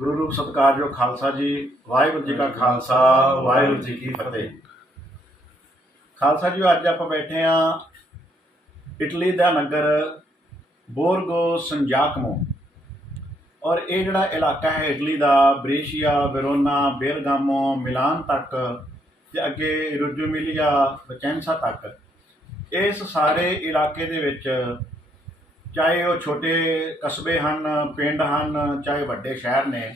ਗੁਰੂ ਰੂਪ ਸਤਿਕਾਰਯੋਗ ਖਾਲਸਾ ਜੀ, ਵਾਹਿਗੁਰੂ ਜੀ ਕਾ ਖਾਲਸਾ, ਵਾਹਿਗੁਰੂ ਜੀ ਕੀ ਫਤਿਹ। ਖਾਲਸਾ ਜੀ, ਅੱਜ ਆਪਾਂ ਬੈਠੇ ਆ ਇਟਲੀ ਦਾ ਨਗਰ ਬੋਰਗੋ ਸੰਜਾਕਮੋ। ਔਰ ਇਹ ਜਿਹੜਾ ਇਲਾਕਾ ਹੈ ਇਟਲੀ ਦਾ, ਬ੍ਰੇਸ਼ੀਆ, ਵੈਰੋਨਾ ਬੇਰਗਾਮੋ ਮਿਲਾਨ ਤੱਕ ਤੇ ਅੱਗੇ ਰੁਜੂਮਿਲੀਆ, ਵਿਚੈਂਸਾ ਤੱਕ, ਇਸ ਸਾਰੇ ਇਲਾਕੇ ਦੇ ਵਿੱਚ ਚਾਹੇ ਉਹ ਛੋਟੇ ਕਸਬੇ ਹਨ, ਪਿੰਡ ਹਨ, ਚਾਹੇ ਵੱਡੇ ਸ਼ਹਿਰ ਨੇ,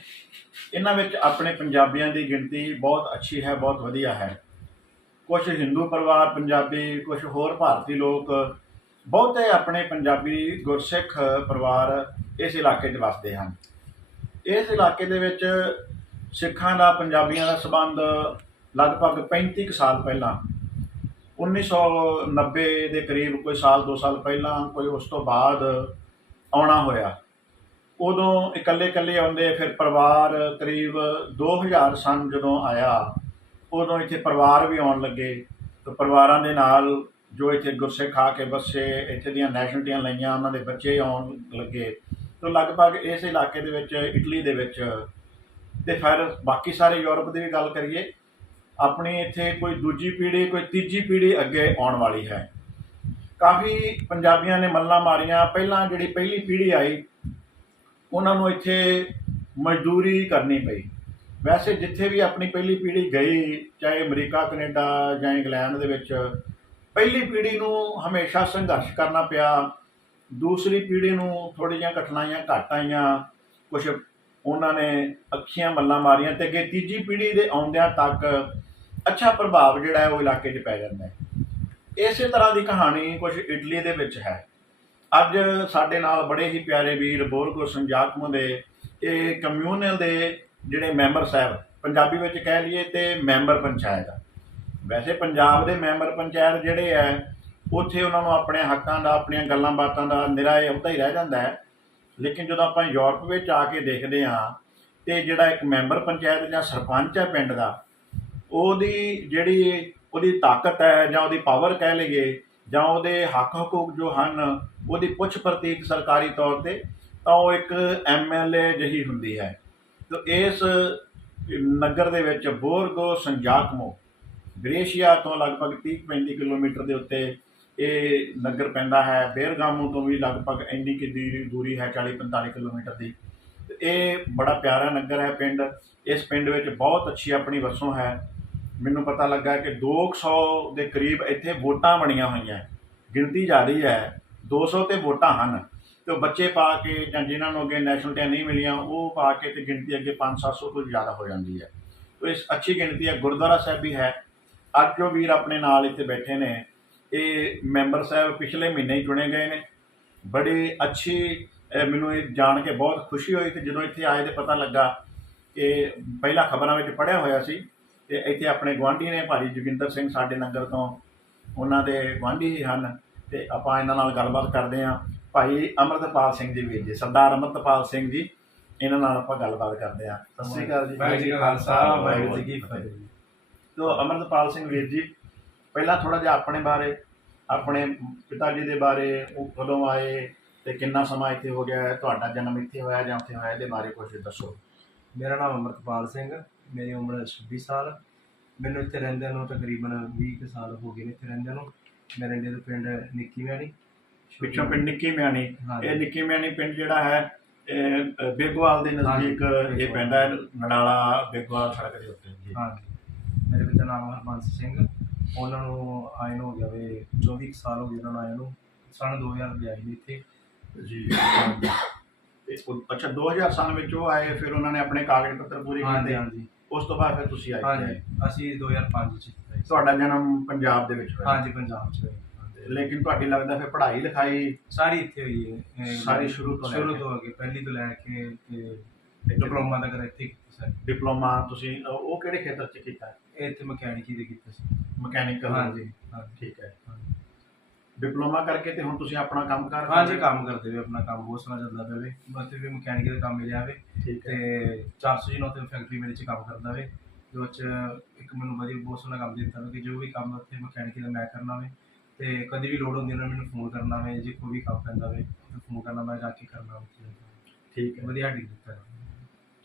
ਇਹਨਾਂ ਵਿੱਚ ਆਪਣੇ ਪੰਜਾਬੀਆਂ ਦੀ ਗਿਣਤੀ ਬਹੁਤ ਅੱਛੀ ਹੈ, ਬਹੁਤ ਵਧੀਆ ਹੈ। ਕੁਝ ਹਿੰਦੂ ਪਰਿਵਾਰ ਪੰਜਾਬੀ ਕੁਝ ਹੋਰ ਭਾਰਤੀ ਲੋਕ ਬਹੁਤੇ ਆਪਣੇ ਪੰਜਾਬੀ ਗੁਰਸਿੱਖ ਪਰਿਵਾਰ ਇਸ ਇਲਾਕੇ 'ਚ ਵਸਦੇ ਹਨ। ਇਸ ਇਲਾਕੇ ਦੇ ਵਿੱਚ ਸਿੱਖਾਂ ਦਾ ਪੰਜਾਬੀਆਂ ਦਾ ਸਬੰਧ ਲਗਭਗ 35 ਕੁ ਸਾਲ ਪਹਿਲਾਂ 1990 ਦੇ ਕਰੀਬ, ਕੋਈ ਸਾਲ 2 ਸਾਲ ਪਹਿਲਾਂ, ਕੋਈ ਉਸ ਤੋਂ ਬਾਅਦ ਆਉਣਾ ਹੋਇਆ। ਉਦੋਂ ਇਕੱਲੇ ਇਕੱਲੇ ਆਉਂਦੇ, ਫਿਰ ਪਰਿਵਾਰ ਕਰੀਬ 2000 ਸਨ ਜਦੋਂ ਆਇਆ। ਉਦੋਂ ਇੱਥੇ ਪਰਿਵਾਰ ਵੀ ਆਉਣ ਲੱਗੇ। ਤੇ ਪਰਿਵਾਰਾਂ ਦੇ ਨਾਲ ਜੋ ਇੱਥੇ ਗੁਰਸਿੱਖ ਖਾ ਕੇ ਬੱਸੇ, ਇੱਥੇ ਦੀਆਂ ਨੈਸ਼ਨਲਟੀਆਂ ਲਈਆਂ, ਉਹਨਾਂ ਦੇ ਬੱਚੇ ਆਉਣ ਲੱਗੇ। ਤੋਂ ਲਗਭਗ ਇਸ ਇਲਾਕੇ ਦੇ ਵਿੱਚ, ਇਟਲੀ ਦੇ ਵਿੱਚ, ਤੇ ਫਿਰ ਬਾਕੀ ਸਾਰੇ ਯੂਰਪ ਦੀ ਵੀ ਗੱਲ ਕਰੀਏ ਆਪਣੀ ਇੱਥੇ ਕੋਈ ਦੂਜੀ ਪੀੜ੍ਹੀ, ਕੋਈ ਤੀਜੀ ਪੀੜ੍ਹੀ ਅੱਗੇ ਆਉਣ ਵਾਲੀ ਹੈ। ਕਾਫੀ ਪੰਜਾਬੀਆਂ ਨੇ ਮੱਲਾਂ ਮਾਰੀਆਂ। ਪਹਿਲਾਂ ਜਿਹੜੀ ਪਹਿਲੀ ਪੀੜ੍ਹੀ ਆਈ, ਉਹਨਾਂ ਨੂੰ ਇੱਥੇ ਮਜ਼ਦੂਰੀ ਕਰਨੀ ਪਈ। ਵੈਸੇ ਜਿੱਥੇ ਵੀ ਆਪਣੀ ਪਹਿਲੀ ਪੀੜ੍ਹੀ ਗਈ, ਚਾਹੇ ਅਮਰੀਕਾ, ਕੈਨੇਡਾ ਜਾਂ ਇੰਗਲੈਂਡ ਦੇ ਵਿੱਚ, ਪਹਿਲੀ ਪੀੜ੍ਹੀ ਨੂੰ ਹਮੇਸ਼ਾ ਸੰਘਰਸ਼ ਕਰਨਾ ਪਿਆ। ਦੂਸਰੀ ਪੀੜ੍ਹੀ ਨੂੰ ਥੋੜ੍ਹੀ ਜਿਹੀਆਂ ਕਠਿਨਾਈਆਂ ਘੱਟ ਆਈਆਂ। ਕੁਝ ਉਹਨਾਂ ਨੇ ਅੱਖੀਆਂ ਮੱਲਾਂ ਮਾਰੀਆਂ ਤੇ ਅੱਗੇ ਤੀਜੀ ਪੀੜ੍ਹੀ ਦੇ ਆਉਂਦਿਆਂ ਤੱਕ ਅੱਛਾ ਪ੍ਰਭਾਵ ਜਿਹੜਾ ਹੈ ਉਹ ਇਲਾਕੇ 'ਚ ਪੈ ਜਾਂਦਾ ਹੈ। ਇਸੇ ਤਰ੍ਹਾਂ ਦੀ ਕਹਾਣੀ ਕੁਝ ਇਟਲੀ ਦੇ ਵਿੱਚ ਹੈ। ਅੱਜ ਸਾਡੇ ਨਾਲ ਬੜੇ ਹੀ ਪਿਆਰੇ ਵੀਰ ਬੋਰਗੋ ਸੰਜਾਕਮੋ ਦੇ, ਇਹ ਕਮਿਊਨਲ ਦੇ ਜਿਹੜੇ ਮੈਂਬਰ ਸਾਹਿਬ, ਪੰਜਾਬੀ ਵਿੱਚ ਕਹਿ ਲਈਏ ਤੇ ਮੈਂਬਰ ਪੰਚਾਇਤ ਵੈਸੇ ਪੰਜਾਬ ਦੇ ਮੈਂਬਰ ਪੰਚਾਇਤ ਜਿਹੜੇ ਐ ਉੱਥੇ ਉਹਨਾਂ ਨੂੰ ਆਪਣੇ ਹੱਕਾਂ ਦਾ, ਆਪਣੀਆਂ ਗੱਲਾਂ ਬਾਤਾਂ ਦਾ ਨਿਰਾਏ ਅਹੁਦਾ ਹੀ ਰਹਿ ਜਾਂਦਾ ਹੈ। ਲੇਕਿਨ ਜਦੋਂ ਆਪਾਂ ਯੂਰਪ ਵਿੱਚ ਆ ਕੇ ਦੇਖਦੇ ਹਾਂ, ਤੇ ਜਿਹੜਾ ਇੱਕ ਮੈਂਬਰ ਪੰਚਾਇਤ ਜਾਂ ਸਰਪੰਚ ਹੈ ਪਿੰਡ ਦਾ ਉਹਦੀ ਜਿਹੜੀ ਉਹਦੀ ਤਾਕਤ ਹੈ ਜਾਂ ਉਹਦੀ ਪਾਵਰ ਕਹਿ ਲਈਏ ਜਾਂ ਉਹਦੇ ਹੱਕ ਹਕੂਕ ਜੋ ਹਨ, ਉਹਦੀ ਪੁੱਛ ਪ੍ਰਤੀਕ ਸਰਕਾਰੀ ਤੌਰ ਤੇ, ਤਾਂ ਉਹ ਇੱਕ ਐਮਐਲਏ ਜਿਹੀ ਹੁੰਦੀ ਹੈ। ਤੋ ਇਸ ਨਗਰ ਦੇ ਵਿੱਚ ਬੋਰਗੋ ਸੰਜਾਕਮੋ, ਗ੍ਰੇਸ਼ੀਆ ਤੋਂ ਲਗਭਗ 30-35 ਕਿਲੋਮੀਟਰ ਦੇ ਉੱਤੇ ਇਹ ਨਗਰ ਪੈਂਦਾ ਹੈ। ਬੇਰਗਾਮੋ ਤੋਂ ਵੀ ਲਗਭਗ ਇੰਨੀ ਕਿ ਦੂਰੀ ਹੈ 40-45 ਕਿਲੋਮੀਟਰ ਦੀ। ਇਹ ਬੜਾ ਪਿਆਰਾ ਨਗਰ ਹੈ ਪਿੰਡ। ਇਸ ਪਿੰਡ ਵਿੱਚ ਬਹੁਤ ਅੱਛੀ ਆਪਣੀ ਵਸੋਂ ਹੈ। ਮੈਨੂੰ ਪਤਾ ਲੱਗਾ ਕਿ 200 ਦੇ ਕਰੀਬ ਇੱਥੇ ਵੋਟਾਂ ਬਣੀਆਂ ਹੋਈਆਂ। ਗਿਣਤੀ ਜਾਰੀ ਹੈ 200 ਤੇ ਵੋਟਾਂ ਹਨ। ਤੇ ਉਹ ਬੱਚੇ ਪਾ ਕੇ ਜਾਂ ਜਿਨ੍ਹਾਂ ਨੂੰ ਅੱਗੇ ਨੈਸ਼ਨਲਟੀਆਂ ਨਹੀਂ ਮਿਲੀਆਂ, ਉਹ ਪਾ ਕੇ ਤੇ ਗਿਣਤੀ ਅੱਗੇ 5-700 ਤੋਂ ਜ਼ਿਆਦਾ ਹੋ ਜਾਂਦੀ ਹੈ। ਤੋ ਇਸ ਅੱਛੀ ਗਿਣਤੀ ਹੈ, ਗੁਰਦੁਆਰਾ ਸਾਹਿਬ ਵੀ ਹੈ। ਅੱਜ ਜੋ ਵੀਰ ਆਪਣੇ ਨਾਲ ਇੱਥੇ ਬੈਠੇ ਨੇ। ਇਹ ਮੈਂਬਰ ਸਾਹਿਬ ਪਿਛਲੇ ਮਹੀਨੇ ਹੀ ਚੁਣੇ ਗਏ ਨੇ। ਬੜੀ ਅੱਛੀ ਮੈਨੂੰ ਇਹ ਜਾਣ ਕੇ ਬਹੁਤ ਖੁਸ਼ੀ ਹੋਈ ਕਿ ਜਦੋਂ ਇੱਥੇ ਆਏ ਤੇ ਪਤਾ ਲੱਗਾ ਕਿ ਪਹਿਲਾਂ ਖਬਰਾਂ ਵਿੱਚ ਪੜ੍ਹਿਆ ਹੋਇਆ ਸੀ ਤੇ ਇੱਥੇ ਆਪਣੇ ਗੁਆਂਢੀ ਨੇ ਭਾਜੀ ਜੋਗਿੰਦਰ ਸਿੰਘ ਸਾਡੇ ਨਗਰ ਤੋਂ ਉਹਨਾਂ ਦੇ ਗੁਆਂਢੀ ਹੀ ਹਨ ਤੇ ਆਪਾਂ ਇਹਨਾਂ ਨਾਲ ਗੱਲਬਾਤ ਕਰਦੇ ਹਾਂ। ਭਾਈ ਅਮਰਤਪਾਲ ਸਿੰਘ ਜੀ ਵੀਰ ਜੀ ਸਰਦਾਰ ਅਮਰਤਪਾਲ ਸਿੰਘ ਜੀ ਇਹਨਾਂ ਨਾਲ ਆਪਾਂ ਗੱਲਬਾਤ ਕਰਦੇ ਹਾਂ। ਸਤਿ ਸ੍ਰੀ ਅਕਾਲ ਜੀ। ਵਾਹਿਗੁਰੂ ਜੀ ਖਾਲਸਾ ਵਾਹਿਗੁਰੂ ਜੀ ਕੀ ਫਤਿਹ। ਤੋ ਅਮਰਤਪਾਲ ਸਿੰਘ ਵੀਰ ਜੀ ਪਹਿਲਾਂ ਥੋੜਾ ਜਿਹਾ ਆਪਣੇ ਬਾਰੇ ਆਪਣੇ ਪਿਤਾ ਜੀ ਦੇ ਬਾਰੇ ਉਹ ਕਦੋਂ ਆਏ ਤੇ ਕਿੰਨਾ ਸਮਾਂ ਇੱਥੇ ਹੋ ਗਿਆ ਹੈ ਤੁਹਾਡਾ ਜਨਮ ਇੱਥੇ ਹੋਇਆ ਜਾਂ ਉੱਥੇ ਹੋਇਆ ਇਹਦੇ ਬਾਰੇ ਕੁਝ ਦੱਸੋ। ਮੇਰਾ ਨਾਮ ਅਮਰਤਪਾਲ ਸਿੰਘ ਮੇਰੀ ਉਮਰ 26 ਸਾਲ। ਮੈਨੂੰ ਇੱਥੇ ਰਹਿੰਦੇ ਨੂੰ ਤਕਰੀਬਨ 20 ਕੁ ਸਾਲ ਹੋ ਗਏ ਨੇ ਇੱਥੇ ਰਹਿੰਦੇ ਨੂੰ। ਮੇਰੇ ਦਾ ਪਿੰਡ ਨਿੱਕੀ ਮਿਆਣੀ। ਪਿੱਛੋਂ ਪਿੰਡ ਨਿੱਕੀ ਮਿਆਣੀ। ਇਹ ਨਿੱਕੀ ਮਿਆਣੀ ਪਿੰਡ ਜਿਹੜਾ ਹੈ ਇਹ, ਬੇਗਵਾਲ ਦੇ ਨਜ਼ਦੀਕ ਇਹ ਪੈਂਦਾ ਹੈ ਨਡਾਲਾ ਬੇਗਵਾਲ ਸੜਕ ਦੇ ਉੱਤੇ। ਜੀ। ਹਾਂਜੀ ਮੇਰੇ ਪਿਤਾ ਨਾਮ ਹਰਬੰਸ ਸਿੰਘ। ਉਹਨਾਂ ਨੂੰ ਆਏ ਨੂੰ ਹੋ ਗਿਆ ਵੇ 24 ਕੁ ਸਾਲ ਹੋ ਗਏ ਉਹਨਾਂ ਨੂੰ ਆਏ ਨੂੰ। ਸਨ 2000 ਦੇ ਆਏ ਨੇ ਇੱਥੇ। ਜੀ। ਅੱਛਾ 2000 ਸਾਲ ਵਿੱਚ ਉਹ ਆਏ ਫਿਰ ਉਹਨਾਂ ਨੇ ਆਪਣੇ ਕਾਗਜ਼ ਪੱਤਰ ਪੂਰੇ ਕੀਤੇ। ਹਾਂਜੀ ਉਸ ਤੋਂ ਬਾਅਦ ਫਿਰ ਤੁਸੀਂ ਆਏ। ਹਾਂਜੀ ਅਸੀਂ 2005 ਚ ਇੱਥੇ ਆਏ। ਸੀ। ਤੁਹਾਡਾ ਜਨਮ ਪੰਜਾਬ ਦੇ ਵਿੱਚ ਹੋਇਆ। ਹਾਂਜੀ ਪੰਜਾਬ ਚ ਹੋਏ। ਲੇਕਿਨ ਤੁਹਾਡੀ ਲੱਗਦਾ ਫਿਰ ਪੜ੍ਹਾਈ ਲਿਖਾਈ ਸਾਰੀ ਇੱਥੇ ਹੋਈ ਹੈ। ਇਹ ਸਾਰੀ ਸ਼ੁਰੂ ਤੋਂ ਲੈ ਸ਼ੁਰੂ ਕੇ। ਤੋਂ ਅੱਗੇ ਪਹਿਲੀ ਤੋਂ ਲੈ ਕੇ ਤੇ ਡਿਪਲੋਮਾ ਤੱਕ ਇੱਥੇ ਕੀਤੀ ਸਾਰੀ। ਡਿਪਲੋਮਾ ਤੁਸੀਂ ਉਹ ਕਿਹੜੇ ਖੇਤਰ 'ਚ ਕੀਤਾ? ਇਹ ਇੱਥੇ ਮਕੈਨਿਕੀ ਦੇ ਕੀਤਾ ਸੀ। ਮਕੈਨੀਕਲ। ਹਾਂਜੀ ਹਾਂਜੀ। ਠੀਕ ਹੈ। ਡਿਪਲੋਮਾ ਕਰਕੇ ਤੇ ਹੁਣ ਤੁਸੀਂ ਆਪਣਾ ਕੰਮ ਕਰ ਹਾਂਜੀ ਕੰਮ ਕਰਦੇ ਵੇ ਆਪਣਾ ਕੰਮ ਬਹੁਤ ਸੋਹਣਾ ਚੱਲਦਾ ਪਿਆ ਵੇ। ਬਸ ਵੀ ਮਕੈਨਿਕ ਦਾ ਕੰਮ ਮਿਲਿਆ ਵੇ ਠੀਕ ਹੈ। ਤੇ 400 ਜੀ ਤੇ ਫੈਕਟਰੀ ਮੇਰੇ ਚ ਕੰਮ ਕਰਦਾ ਵੇ ਤੇ ਉਹ ਚ ਇੱਕ ਮੈਨੂੰ ਵਧੀਆ ਬਹੁਤ ਸੋਹਣਾ ਕੰਮ ਦਿੱਤਾ ਵੇ ਕਿ ਜੋ ਵੀ ਕੰਮ ਉੱਥੇ ਮਕੈਨਿਕ ਦਾ ਮੈਂ ਕਰਨਾ ਵੇ ਤੇ ਕਦੀ ਵੀ ਲੋੜ ਹੁੰਦੀ ਉਹਨਾਂ ਨੇ ਮੈਨੂੰ ਫੋਨ ਕਰਨਾ ਵੇ ਜੇ ਕੋਈ ਵੀ ਕੰਮ ਪੈਂਦਾ ਵੇ ਫੋਨ ਕਰਨਾ ਮੈਂ ਜਾ ਕੇ ਕਰਨਾ ਉੱਥੇ। ਠੀਕ ਹੈ। ਵਧੀਆ ਡੀ ਦਿੱਤਾ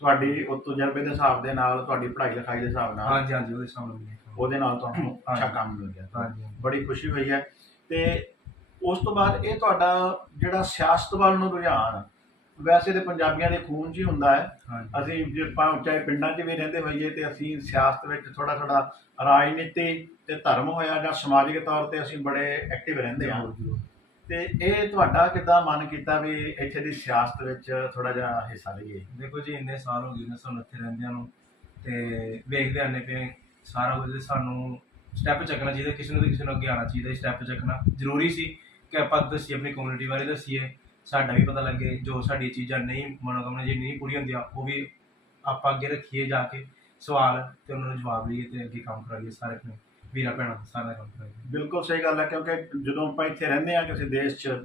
ਤੁਹਾਡੀ ਉਹ ਤਜਰਬੇ ਦੇ ਹਿਸਾਬ ਦੇ ਨਾਲ ਤੁਹਾਡੀ ਪੜ੍ਹਾਈ ਲਿਖਾਈ ਦੇ ਹਿਸਾਬ ਨਾਲ ਹਾਂਜੀ ਹਾਂਜੀ ਉਹਦੇ ਸਾਹਮਣੇ ਮਿਲੇ ਉਹਦੇ ਨਾਲ ਤੁਹਾਨੂੰ ਅੱਛਾ। ਕੰਮ ਮਿਲ ਗਿਆ। ਹਾਂਜੀ। ਬੜੀ ਖੁਸ਼ੀ ਹੋਈ ਹੈ। ਤੇ ਉਸ ਤੋਂ ਬਾਅਦ ਇਹ ਤੁਹਾਡਾ ਜਿਹੜਾ ਸਿਆਸਤ ਵੱਲ ਨੂੰ ਰੁਝਾਨ ਵੈਸੇ ਤੇ ਪੰਜਾਬੀਆਂ ਦੇ ਖੂਨ 'ਚ ਹੀ ਹੁੰਦਾ ਹੈ। ਅਸੀਂ ਜੇ ਚਾਹੇ ਪਿੰਡਾਂ 'ਚ ਵੀ ਰਹਿੰਦੇ ਹੋਈਏ ਤੇ ਅਸੀਂ ਸਿਆਸਤ ਵਿੱਚ ਥੋੜਾ ਥੋੜਾ ਰਾਜਨੀਤੀ ਤੇ ਧਰਮ ਹੋਇਆ ਜਾਂ ਸਮਾਜਿਕ ਤੌਰ ਤੇ ਅਸੀਂ ਬੜੇ ਐਕਟਿਵ ਰਹਿੰਦੇ ਹਾਂ। ਤੇ ਇਹ ਤੁਹਾਡਾ ਕਿੱਦਾਂ ਮਨ ਕੀਤਾ ਵੀ ਇੱਥੇ ਦੀ ਸਿਆਸਤ ਵਿੱਚ ਥੋੜਾ ਜਿਹਾ ਹਿੱਸਾ ਲਈਏ? ਦੇਖੋ ਜੀ ਇੰਨੇ ਸਾਲ ਹੋ ਗਏ ਨੇ ਸਾਨੂੰ ਇੱਥੇ ਰਹਿੰਦਿਆਂ ਨੂੰ ਤੇ ਵੇਖਦੇ ਆਨੇ ਪਏ ਸਾਰਾ ਕੁਝ ਸਾਨੂੰ ਸਟੈਪ ਚੱਕਣਾ ਚਾਹੀਦਾ, ਕਿਸੇ ਨੂੰ ਤੇ ਕਿਸੇ ਨੂੰ ਅੱਗੇ ਆਉਣਾ ਚਾਹੀਦਾ ਸਟੈਪ ਚੱਕਣਾ ਜ਼ਰੂਰੀ ਸੀ ਕਿ ਆਪਾਂ ਦੱਸੀਏ ਆਪਣੀ ਕਮਿਊਨਿਟੀ ਬਾਰੇ ਦੱਸੀਏ, ਸਾਡਾ ਵੀ ਪਤਾ ਲੱਗੇ ਜੋ ਸਾਡੀ ਚੀਜ਼ਾਂ ਨਹੀਂ ਮਨੋਕਾਮਨਾ ਜੇ ਨਹੀਂ ਪੂਰੀ ਹੁੰਦੀਆਂ, ਉਹ ਵੀ ਆਪਾਂ ਅੱਗੇ ਰੱਖੀਏ ਜਾ ਕੇ ਸਵਾਲ ਤੇ ਉਹਨਾਂ ਨੂੰ ਜਵਾਬ ਲਈਏ ਤੇ ਅੱਗੇ ਕੰਮ ਕਰਾਈਏ ਸਾਰੇ ਆਪਣੇ ਵੀਰਾ ਭੈਣਾਂ ਦਾ ਸਾਰਾ ਕੰਮ ਕਰਾਈਏ। ਬਿਲਕੁਲ ਸਹੀ ਗੱਲ ਹੈ, ਕਿਉਂਕਿ ਜਦੋਂ ਆਪਾਂ ਇੱਥੇ ਰਹਿੰਦੇ ਹਾਂ ਕਿਸੇ ਦੇਸ਼ 'ਚ